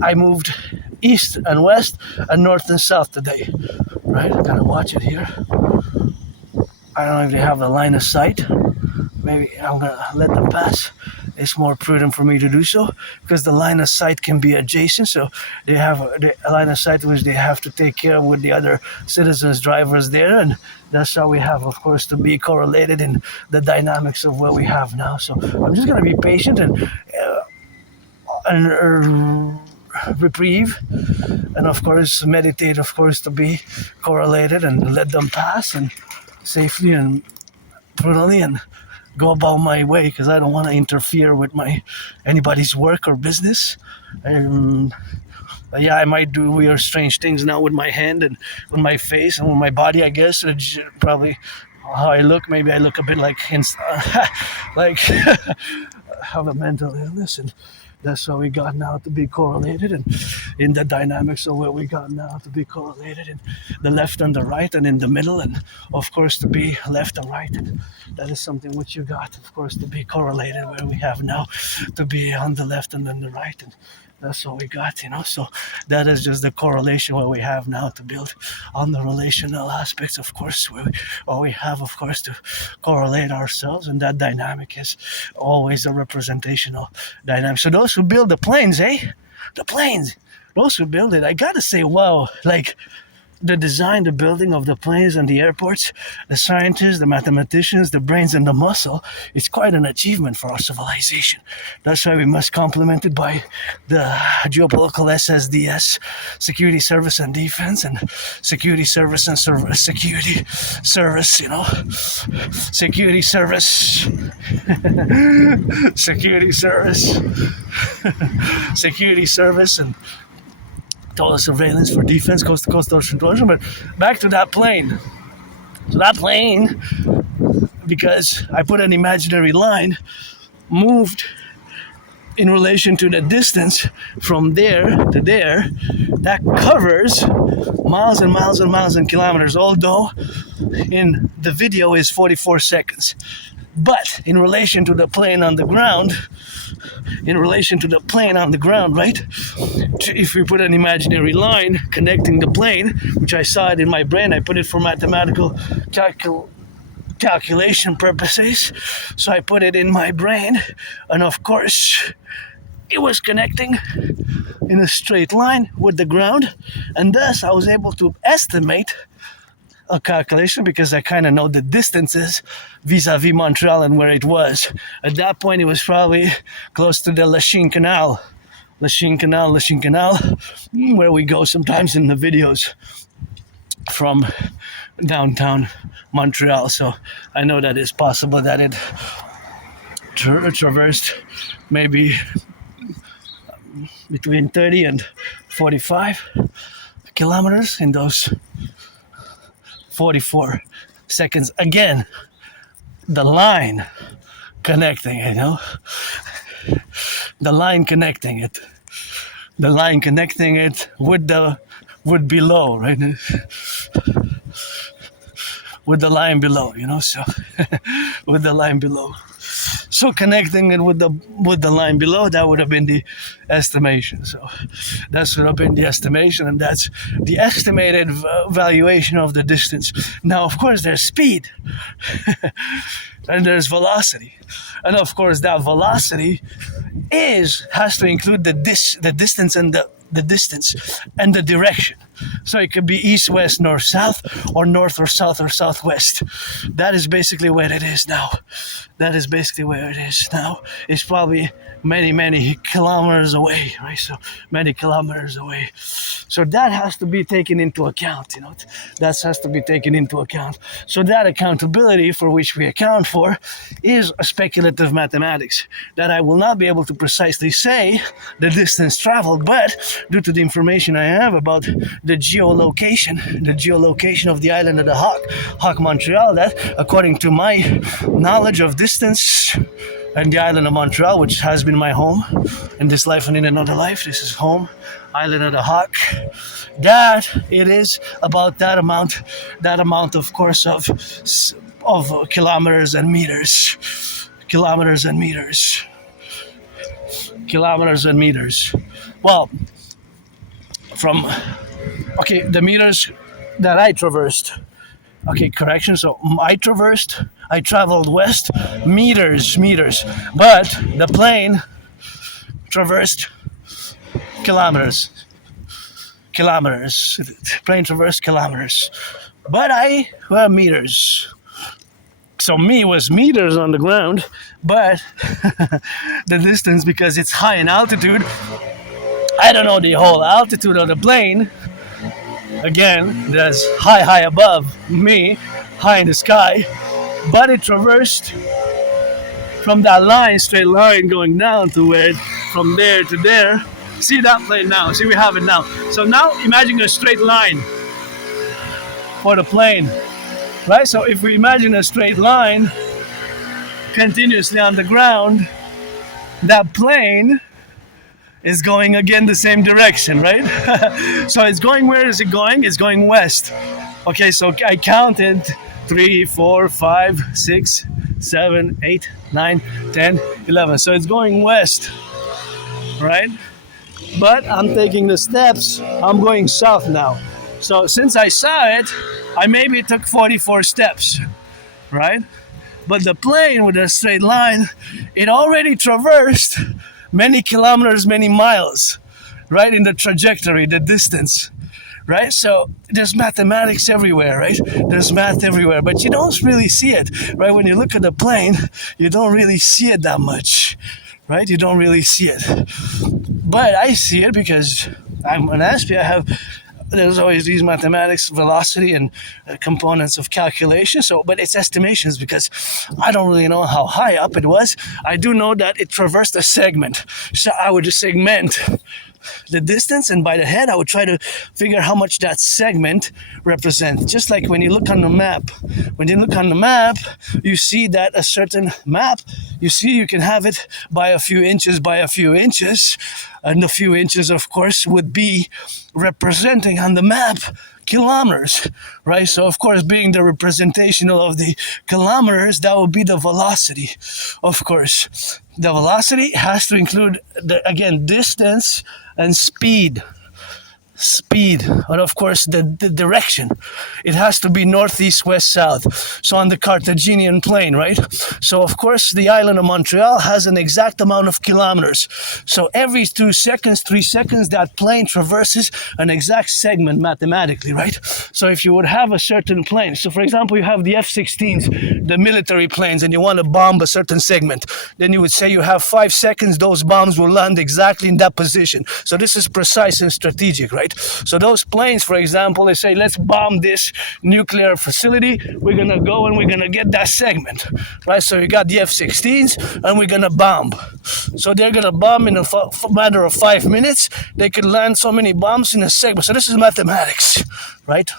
I moved east and west and north and south today, right? I'm gonna watch it here. I don't know if they have the line of sight. Maybe I'm gonna let them pass. It's more prudent for me to do so, because the line of sight can be adjacent. So they have a line of sight which they have to take care of with the other citizens, drivers there, and that's how we have, of course, to be correlated in the dynamics of what we have now. So I'm just gonna be patient and reprieve, and of course meditate, of course, to be correlated and let them pass and safely and prudently and go about my way, because I don't want to interfere with anybody's work or business. Yeah, I might do weird, strange things now with my hand and with my face and with my body, I guess. It's probably how I look. Maybe I look a bit like like have a mental illness, and That's what we got now to be correlated, and in the dynamics of what we got now to be correlated in the left and the right and in the middle, and of course to be left and right. And that is something which you got, of course, to be correlated where we have now to be on the left and then the right. And that's what we got, So that is just the correlation what we have now to build on the relational aspects, of course, where we have, of course, to correlate ourselves, and that dynamic is always a representational dynamic. So those who build the planes, the planes, those who build it, I gotta say, wow, like the design, the building of the planes and the airports, the scientists, the mathematicians, the brains and the muscle, it's quite an achievement for our civilization. That's why we must complement it by the geopolitical SSDS, security, service and defense, and security, service and security, service, security, service, security, service, security, service, and total surveillance for defense, coast to coast, ocean to ocean. But back to that plane. So that plane, because I put an imaginary line, moved in relation to the distance from there to there, that covers miles and miles and miles and kilometers, although in the video is 44 seconds. But in relation to the plane on the ground, right? If we put an imaginary line connecting the plane, which I saw it in my brain, I put it for mathematical calculation purposes. So I put it in my brain, and of course, it was connecting in a straight line with the ground, and thus I was able to estimate a calculation because I kind of know the distances vis-a-vis Montreal and where it was. At that point, it was probably close to the Lachine Canal, where we go sometimes in the videos from downtown Montreal. So I know that it's possible that it traversed maybe between 30 and 45 kilometers in those 44 seconds. Again, the line connecting it, the line connecting it with below, right? With the line below, so with the line below. So connecting it with the line below, that would have been the estimation. So that's would have been the estimation, and that's the estimated valuation of the distance. Now, of course, there's speed, and there's velocity, and of course, that velocity has to include the distance and the distance and the direction. So it could be east, west, north, south, or north or south or southwest. That is basically where it is now. It's probably many kilometers away, right? So many kilometers away. So that has to be taken into account, That has to be taken into account. So that accountability for which we account for is a speculative mathematics that I will not be able to precisely say the distance traveled, but due to the information I have about the geolocation of the island of the Hawk Montreal, that according to my knowledge of distance and the island of Montreal, which has been my home in this life and in another life, this is home, island of the Hawk, that it is about that amount, of course, of kilometers and meters. Well, the meters that I traversed. Okay, correction. So I traveled west, meters, but the plane traversed kilometers. Plane traversed kilometers, but meters. So me was meters on the ground, but the distance, because it's high in altitude, I don't know the whole altitude of the plane. Again, that's high above me, high in the sky, but it traversed from that straight line going down to it, from there to there. See that plane now, see we have it now. So now imagine a straight line for the plane, right? So if we imagine a straight line continuously on the ground, that plane is going again the same direction, right? So it's going, where is it going? It's going west. Okay, so I counted 3, 4, 5, 6, 7, 8, 9, 10, 11. So it's going west, right? But I'm taking the steps. I'm going south now. So since I saw it, I maybe took 44 steps, right? But the plane with a straight line, it already traversed many kilometers, many miles, right? In the trajectory, the distance, right? So there's mathematics everywhere, right? There's math everywhere, but you don't really see it, right? When you look at the plane, you don't really see it that much, right? You don't really see it. But I see it because I'm an Aspie. There's always these mathematics, velocity, and components of calculation. So, but it's estimations because I don't really know how high up it was. I do know that it traversed a segment. So I would just segment the distance, and by the head, I would try to figure how much that segment represents. Just like when you look on the map. When you look on the map, you see that a certain map, you can have it by a few inches, and a few inches, of course, would be representing on the map kilometers, right? So, of course, being the representation of the kilometers, that would be the velocity, of course. The velocity has to include, again, distance and speed, and of course the direction. It has to be northeast, west, south. So on the Cartaginian plane, right? So of course the island of Montreal has an exact amount of kilometers. So every 2 seconds, 3 seconds, that plane traverses an exact segment mathematically, right? So if you would have a certain plane, so for example, you have the F-16s, the military planes, and you want to bomb a certain segment, then you would say you have 5 seconds, those bombs will land exactly in that position. So this is precise and strategic, right? So those planes, for example, they say, let's bomb this nuclear facility. We're going to go and we're going to get that segment, right? So you got the F-16s and we're going to bomb. So they're going to bomb in a matter of 5 minutes. They could land so many bombs in a segment. So this is mathematics, right?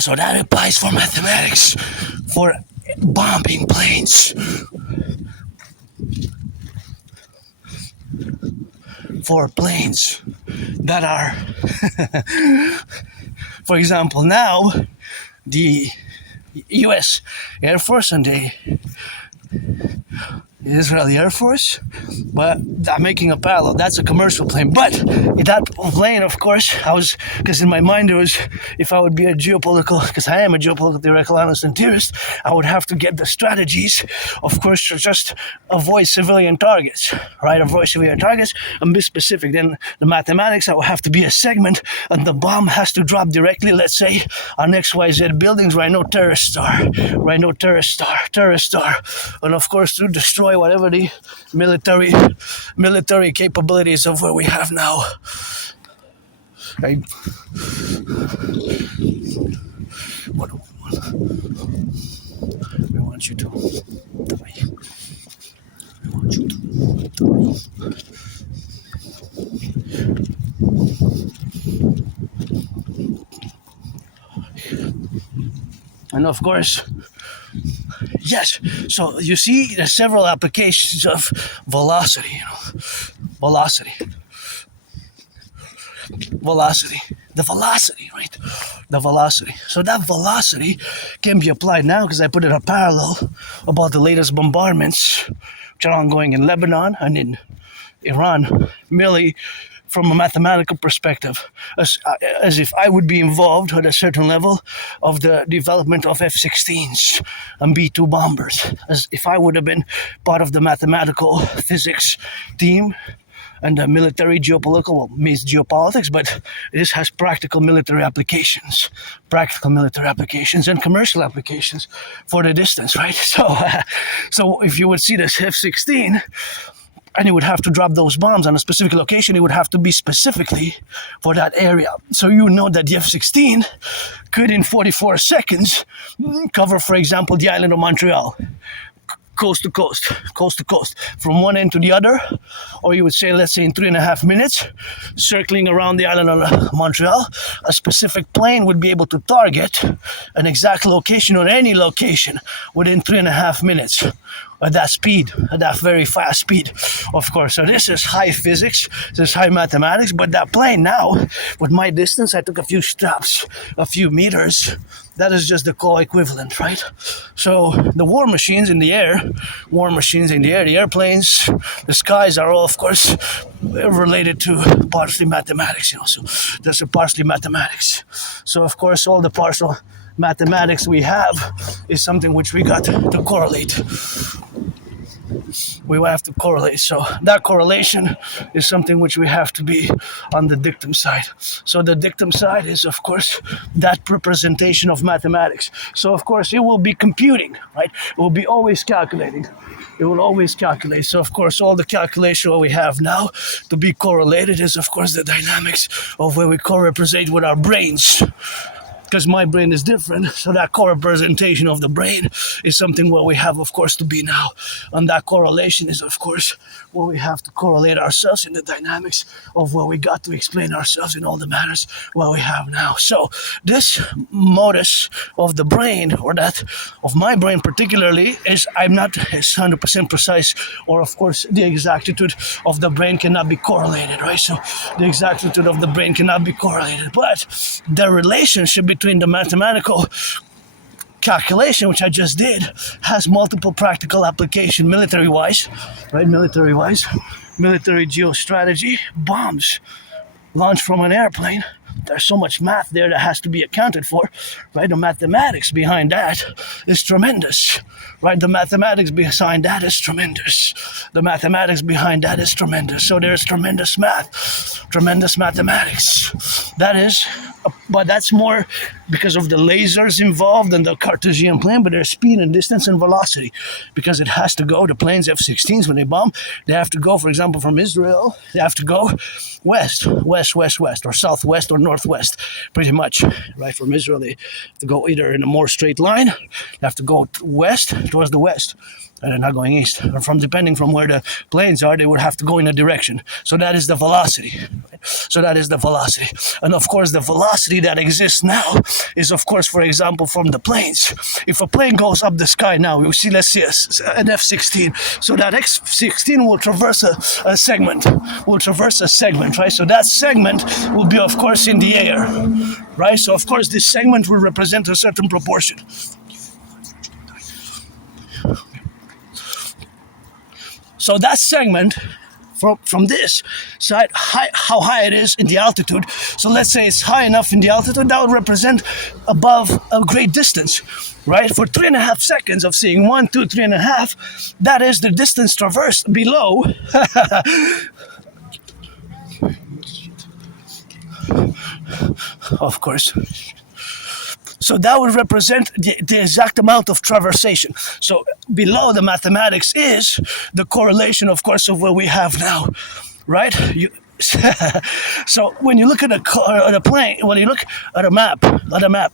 So that applies for mathematics, for bombing planes, for planes that are, for example, now the U.S. Air Force and the Israeli Air Force, but I'm making a parallel. That's a commercial plane. But that plane, of course, because in my mind there was, if I would be a geopolitical, because I am a geopolitical theoretical analyst and theorist, I would have to get the strategies, of course, to just avoid civilian targets, right? Avoid civilian targets and be specific. Then the mathematics, I would have to be a segment, and the bomb has to drop directly, let's say, on XYZ buildings where I know terrorists are, and of course to destroy whatever the military capabilities of what we have now. Right? What we want you to die. We want you to die. And of course, yes, so you see there's several applications of velocity, velocity, the velocity, right? The velocity. So that velocity can be applied now because I put in a parallel about the latest bombardments which are ongoing in Lebanon and in Iran, merely from a mathematical perspective, as if I would be involved at a certain level of the development of F-16s and B-2 bombers, as if I would have been part of the mathematical physics team and the military geopolitical, well, means geopolitics, but this has practical military applications and commercial applications for the distance, right? So if you would see this F-16, and you would have to drop those bombs on a specific location, it would have to be specifically for that area. So you know that the F-16 could, in 44 seconds, cover, for example, the island of Montreal, coast to coast, from one end to the other, or you would say, let's say in 3.5 minutes, circling around the island of Montreal, a specific plane would be able to target an exact location or any location within 3.5 minutes. At that speed, at that very fast speed, of course. So this is high physics, this is high mathematics, but that plane now, with my distance, I took a few steps, a few meters, that is just the co-equivalent, right? So the war machines in the air, the airplanes, the skies are all, of course, related to partially mathematics, so that's a partially mathematics. So, of course, all the partial mathematics we have is something which we got to correlate. We have to correlate. So that correlation is something which we have to be on the dictum side. So the dictum side is, of course, that representation of mathematics. So, of course, it will be computing, right? It will be always calculating. It will always calculate. So, of course, all the calculation we have now to be correlated is, of course, the dynamics of where we co-represent with our brains. Because my brain is different, so that co-representation of the brain is something where we have, of course, to be now. And that correlation is, of course, where we have to correlate ourselves in the dynamics of where we got to explain ourselves in all the matters what we have now. So this modus of the brain, or that of my brain particularly, is I'm not 100% precise, or, of course, the exactitude of the brain cannot be correlated, right? So the exactitude of the brain cannot be correlated. But the relationship between the mathematical calculation, which I just did, has multiple practical application military-wise, right? Military-wise, military geostrategy, bombs launched from an airplane. There's so much math there that has to be accounted for, right? The mathematics behind that is tremendous, right? The mathematics behind that is tremendous. The mathematics behind that is tremendous. So there's tremendous math, tremendous mathematics. That is, but that's more because of the lasers involved and the Cartesian plane, but there's speed and distance and velocity, because it has to go, the planes, F-16s, when they bomb, they have to go, for example, from Israel, they have to go west, or southwest, or northwest, pretty much, right? From Israel, they have to go either in a more straight line, they have to go west, towards the west, and they're not going east. Or depending from where the planes are, they would have to go in a direction. So that is the velocity. Right? So that is the velocity. And of course, the velocity that exists now is, of course, for example, from the planes. If a plane goes up the sky now, we see, let's see, an F-16. So that F-16 will traverse a segment, right? So that segment will be, of course, in the air, right? So, of course, this segment will represent a certain proportion. So that segment from this side, how high it is in the altitude. So let's say it's high enough in the altitude, that would represent above a great distance, right? For 3.5 seconds of seeing 1, 2, 3.5, that is the distance traversed below. Of course. So that would represent the exact amount of traversation. So below the mathematics is the correlation, of course, of what we have now, right? So when you look at a plane, when you look at a map,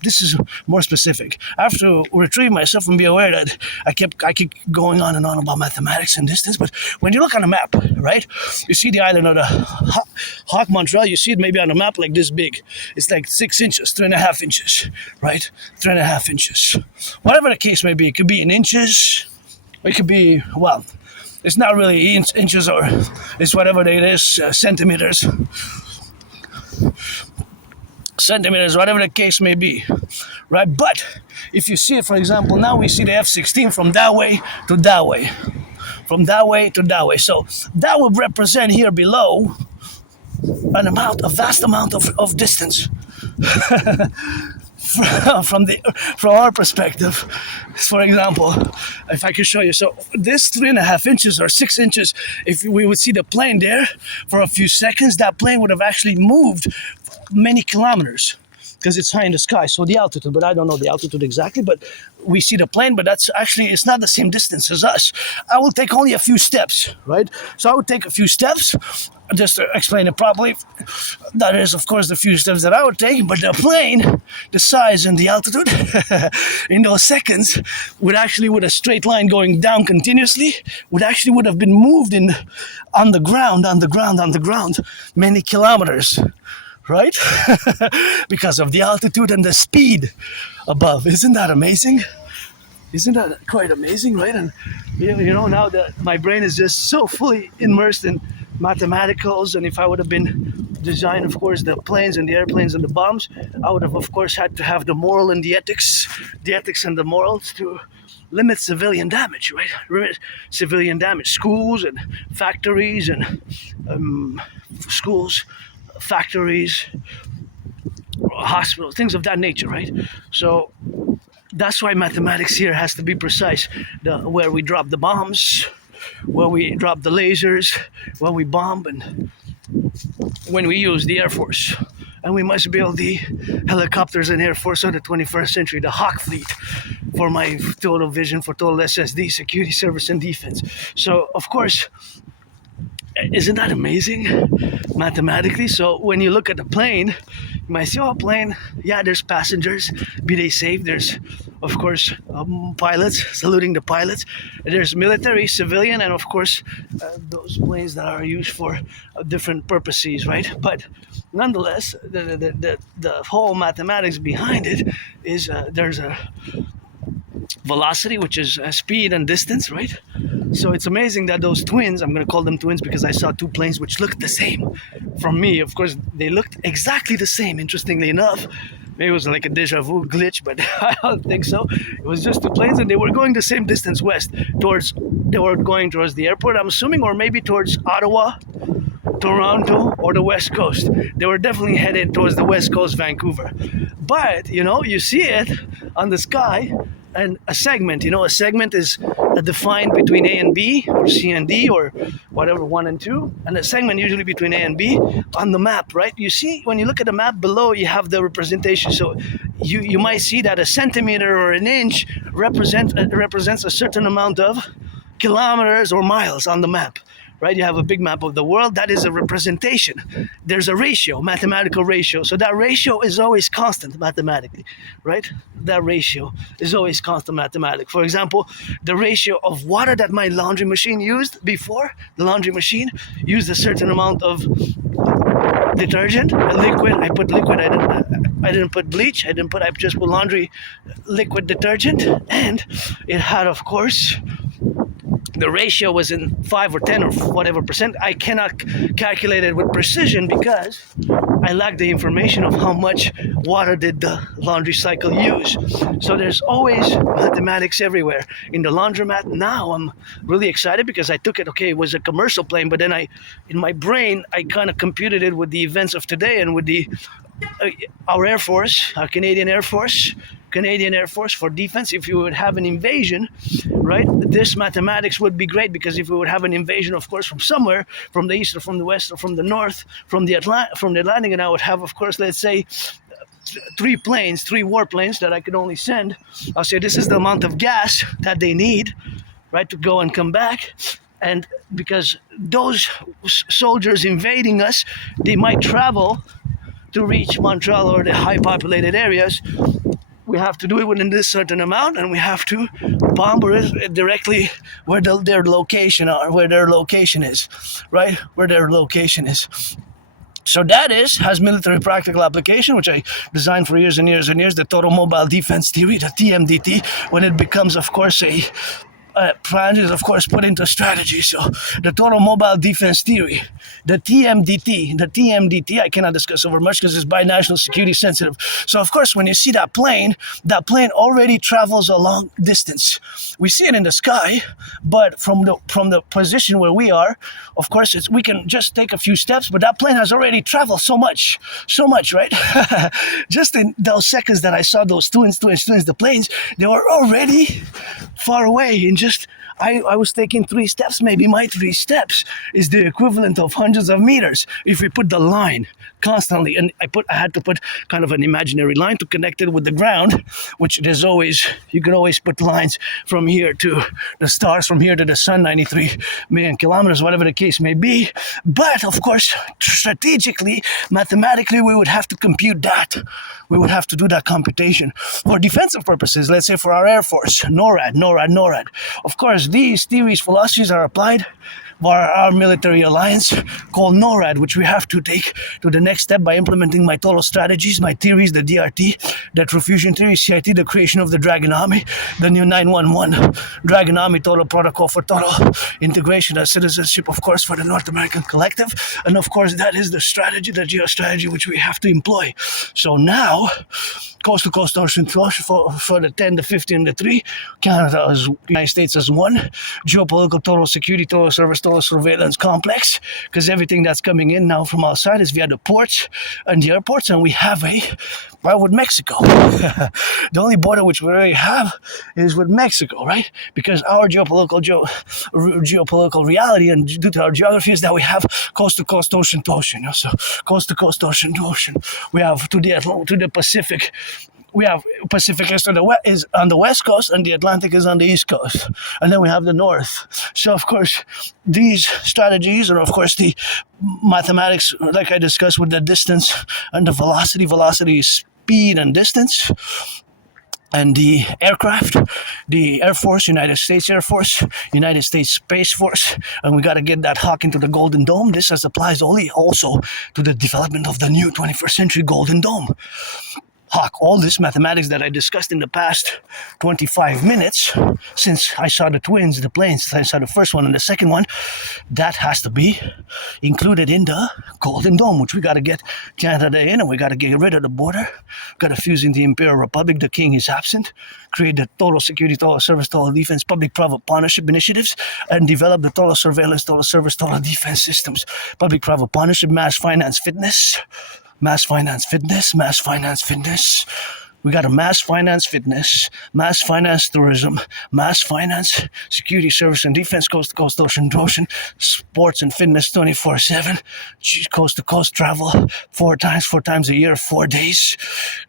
this is more specific. I have to retrieve myself and be aware that I keep going on and on about mathematics and distance, but when you look on a map, right, you see the island of the Hawk Montreal, you see it maybe on a map like this big. It's like 6 inches, 3.5 inches, right? 3.5 inches. Whatever the case may be, it could be in inches, it could be, well, it's not really inches, or it's whatever it is, centimeters, whatever the case may be, right? But if you see it, for example, now we see the F-16 from that way to that way, from that way to that way. So that would represent here below a vast amount of distance. From our perspective, for example, if I could show you, so this 3.5 inches or 6 inches, if we would see the plane there for a few seconds, that plane would have actually moved many kilometers. because it's high in the sky. So the altitude, but I don't know the altitude exactly, but we see the plane, but that's actually, it's not the same distance as us. I will take only a few steps, right? So I would take a few steps, just to explain it properly. That is, of course, the few steps that I would take, but the plane, the size and the altitude, in those seconds, would actually, with a straight line going down continuously, would have been moved on the ground, many kilometers, right? Because of the altitude and the speed above. Isn't that amazing? Isn't that quite amazing, right? And now that my brain is just so fully immersed in mathematicals, and if I would have been designing, of course, the planes and the airplanes and the bombs, I would have, of course, had to have the moral and the ethics and the morals to limit civilian damage, right? Limit civilian damage, schools and factories and hospitals, things of that nature, right? So that's why mathematics here has to be precise. Where we drop the bombs, where we drop the lasers, where we bomb, and when we use the Air Force. And we must build the helicopters and Air Force of the 21st century, the Hawk fleet, for my total vision for total SSD, security, service, and defense. So, of course, isn't that amazing mathematically? So when you look at the plane, you might see, plane, yeah, there's passengers, be they safe. There's, of course, pilots, saluting the pilots. There's military, civilian, and of course, those planes that are used for different purposes, right? But nonetheless, the whole mathematics behind it is there's a velocity, which is speed and distance, right? So it's amazing that those twins, I'm going to call them twins because I saw two planes which looked the same from me. Of course, they looked exactly the same, interestingly enough. Maybe it was like a deja vu glitch, but I don't think so. It was just two planes, and they were going the same distance west. They were going towards the airport, I'm assuming, or maybe towards Ottawa, Toronto, or the West Coast. They were definitely headed towards the West Coast, Vancouver. But, you see it on the sky, and a segment is defined between A and B, or C and D, or whatever, 1 and 2, and a segment usually between A and B on the map, right? You see, when you look at the map below, you have the representation. So you might see that a centimeter or an inch represents a certain amount of kilometers or miles on the map. Right, you have a big map of the world. That is a representation. There's a ratio, mathematical ratio. So that ratio is always constant mathematically, right? That ratio is always constant mathematically. For example, the ratio of water that my laundry machine used before, the laundry machine used a certain amount of detergent, liquid. I put liquid. I didn't put bleach. I just put laundry liquid detergent, and it had, of course, the ratio was in 5 or 10 or whatever percent. I cannot calculate it with precision because I lack the information of how much water did the laundry cycle use. So there's always mathematics everywhere. In the laundromat now, I'm really excited because I took it, it was a commercial plane, but then in my brain, I kind of computed it with the events of today and with our Air Force, our Canadian Air Force for defense. If you would have an invasion, right, this mathematics would be great, because if we would have an invasion, of course, from somewhere, from the east or from the west or from the north, from the Atlantic, and I would have, of course, let's say, 3 warplanes that I could only send. I'll say this is the amount of gas that they need, right, to go and come back. And because those soldiers invading us, they might travel to reach Montreal or the high populated areas. We have to do it within this certain amount, and we have to bomb it directly where their location is, right? Where their location is. So that has military practical application, which I designed for years and years and years, the total mobile defense theory, the TMDT, when it becomes, of course, plan is, of course, put into strategy. So the total mobile defense theory, the TMDT, I cannot discuss over much because it's by national security sensitive. So, of course, when you see that plane already travels a long distance. We see it in the sky, but from the position where we are, of course, we can just take a few steps, but that plane has already traveled so much, right? Just in those seconds that I saw those twins, the planes, they were already far away in just I was taking 3 steps. Maybe my 3 steps is the equivalent of hundreds of meters. If we put the line constantly, and I had to put kind of an imaginary line to connect it with the ground, which there's always, you can always put lines from here to the stars, from here to the sun, 93 million kilometers, whatever the case may be. But of course, strategically, mathematically, we would have to compute that. We would have to do that computation for defensive purposes. Let's say for our Air Force, NORAD. Of course, these theories, philosophies are applied for our military alliance called NORAD, which we have to take to the next step by implementing my total strategies, my theories, the DRT, the True Fusion Theory, CIT, the creation of the Dragon Army, the new 911 Dragon Army Total Protocol for total integration and citizenship, of course, for the North American Collective. And of course, that is the strategy, the geostrategy, which we have to employ. So now, coast to coast, ocean to ocean, for the 10, the 50, and the 3, Canada as United States as 1, geopolitical total security, total service, total surveillance complex, because everything that's coming in now from outside is via the ports and the airports, and we have with Mexico. The only border which we already have is with Mexico, right? Because our geopolitical reality and due to our geography is that we have coast to coast, ocean to ocean. So coast to coast, ocean to ocean. We have to the Pacific. We have Pacific is on the west coast, and the Atlantic is on the east coast, and then we have the north. So of course, these strategies, and of course the mathematics, like I discussed with the distance and the velocity, speed, and distance. And the aircraft, the Air Force, United States Air Force, United States Space Force, and we got to get that hawk into the Golden Dome. This applies only also to the development of the new 21st century Golden Dome. Hawk, all this mathematics that I discussed in the past 25 minutes, since I saw the twins, the planes, I saw the first one and the second one, that has to be included in the Golden Dome, which we got to get Canada in, and we got to get rid of the border, got to fuse in the Imperial Republic, the king is absent, create the total security, total service, total defense, public-private partnership initiatives, and develop the total surveillance, total service, total defense systems, public-private partnership, mass finance fitness. We got a mass finance fitness, mass finance tourism, mass finance security service and defense, coast to coast, ocean to ocean, sports and fitness 24/7, coast to coast travel 4 times a year, 4 days.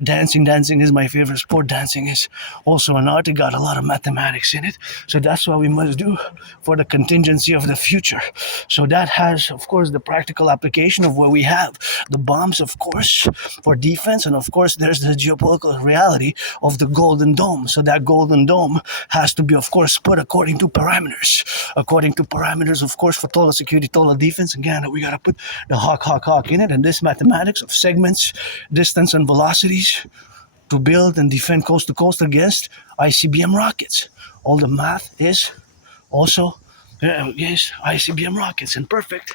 Dancing is my favorite sport. Dancing is also an art. It got a lot of mathematics in it. So that's what we must do for the contingency of the future. So that has, of course, the practical application of what we have. The bombs, of course, for defense, and of course, there's the geopolitical reality of the Golden Dome. So that Golden Dome has to be, of course, put according to parameters. Of course, for total security, total defense. Again, we got to put the hawk in it. And this mathematics of segments, distance, and velocities to build and defend coast to coast against ICBM rockets. All the math is also ICBM rockets. And perfect,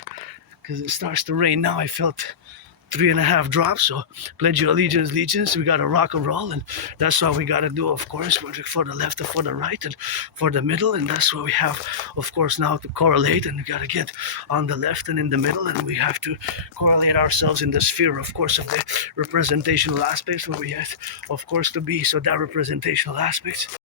because it starts to rain now. I felt 3.5 drops, so pledge your allegiance. We got to rock and roll, and that's what we got to do, of course, for the left and for the right and for the middle, and that's what we have, of course, now to correlate, and we got to get on the left and in the middle, and we have to correlate ourselves in the sphere, of course, of the representational aspects where we have, of course, to be. So that representational aspects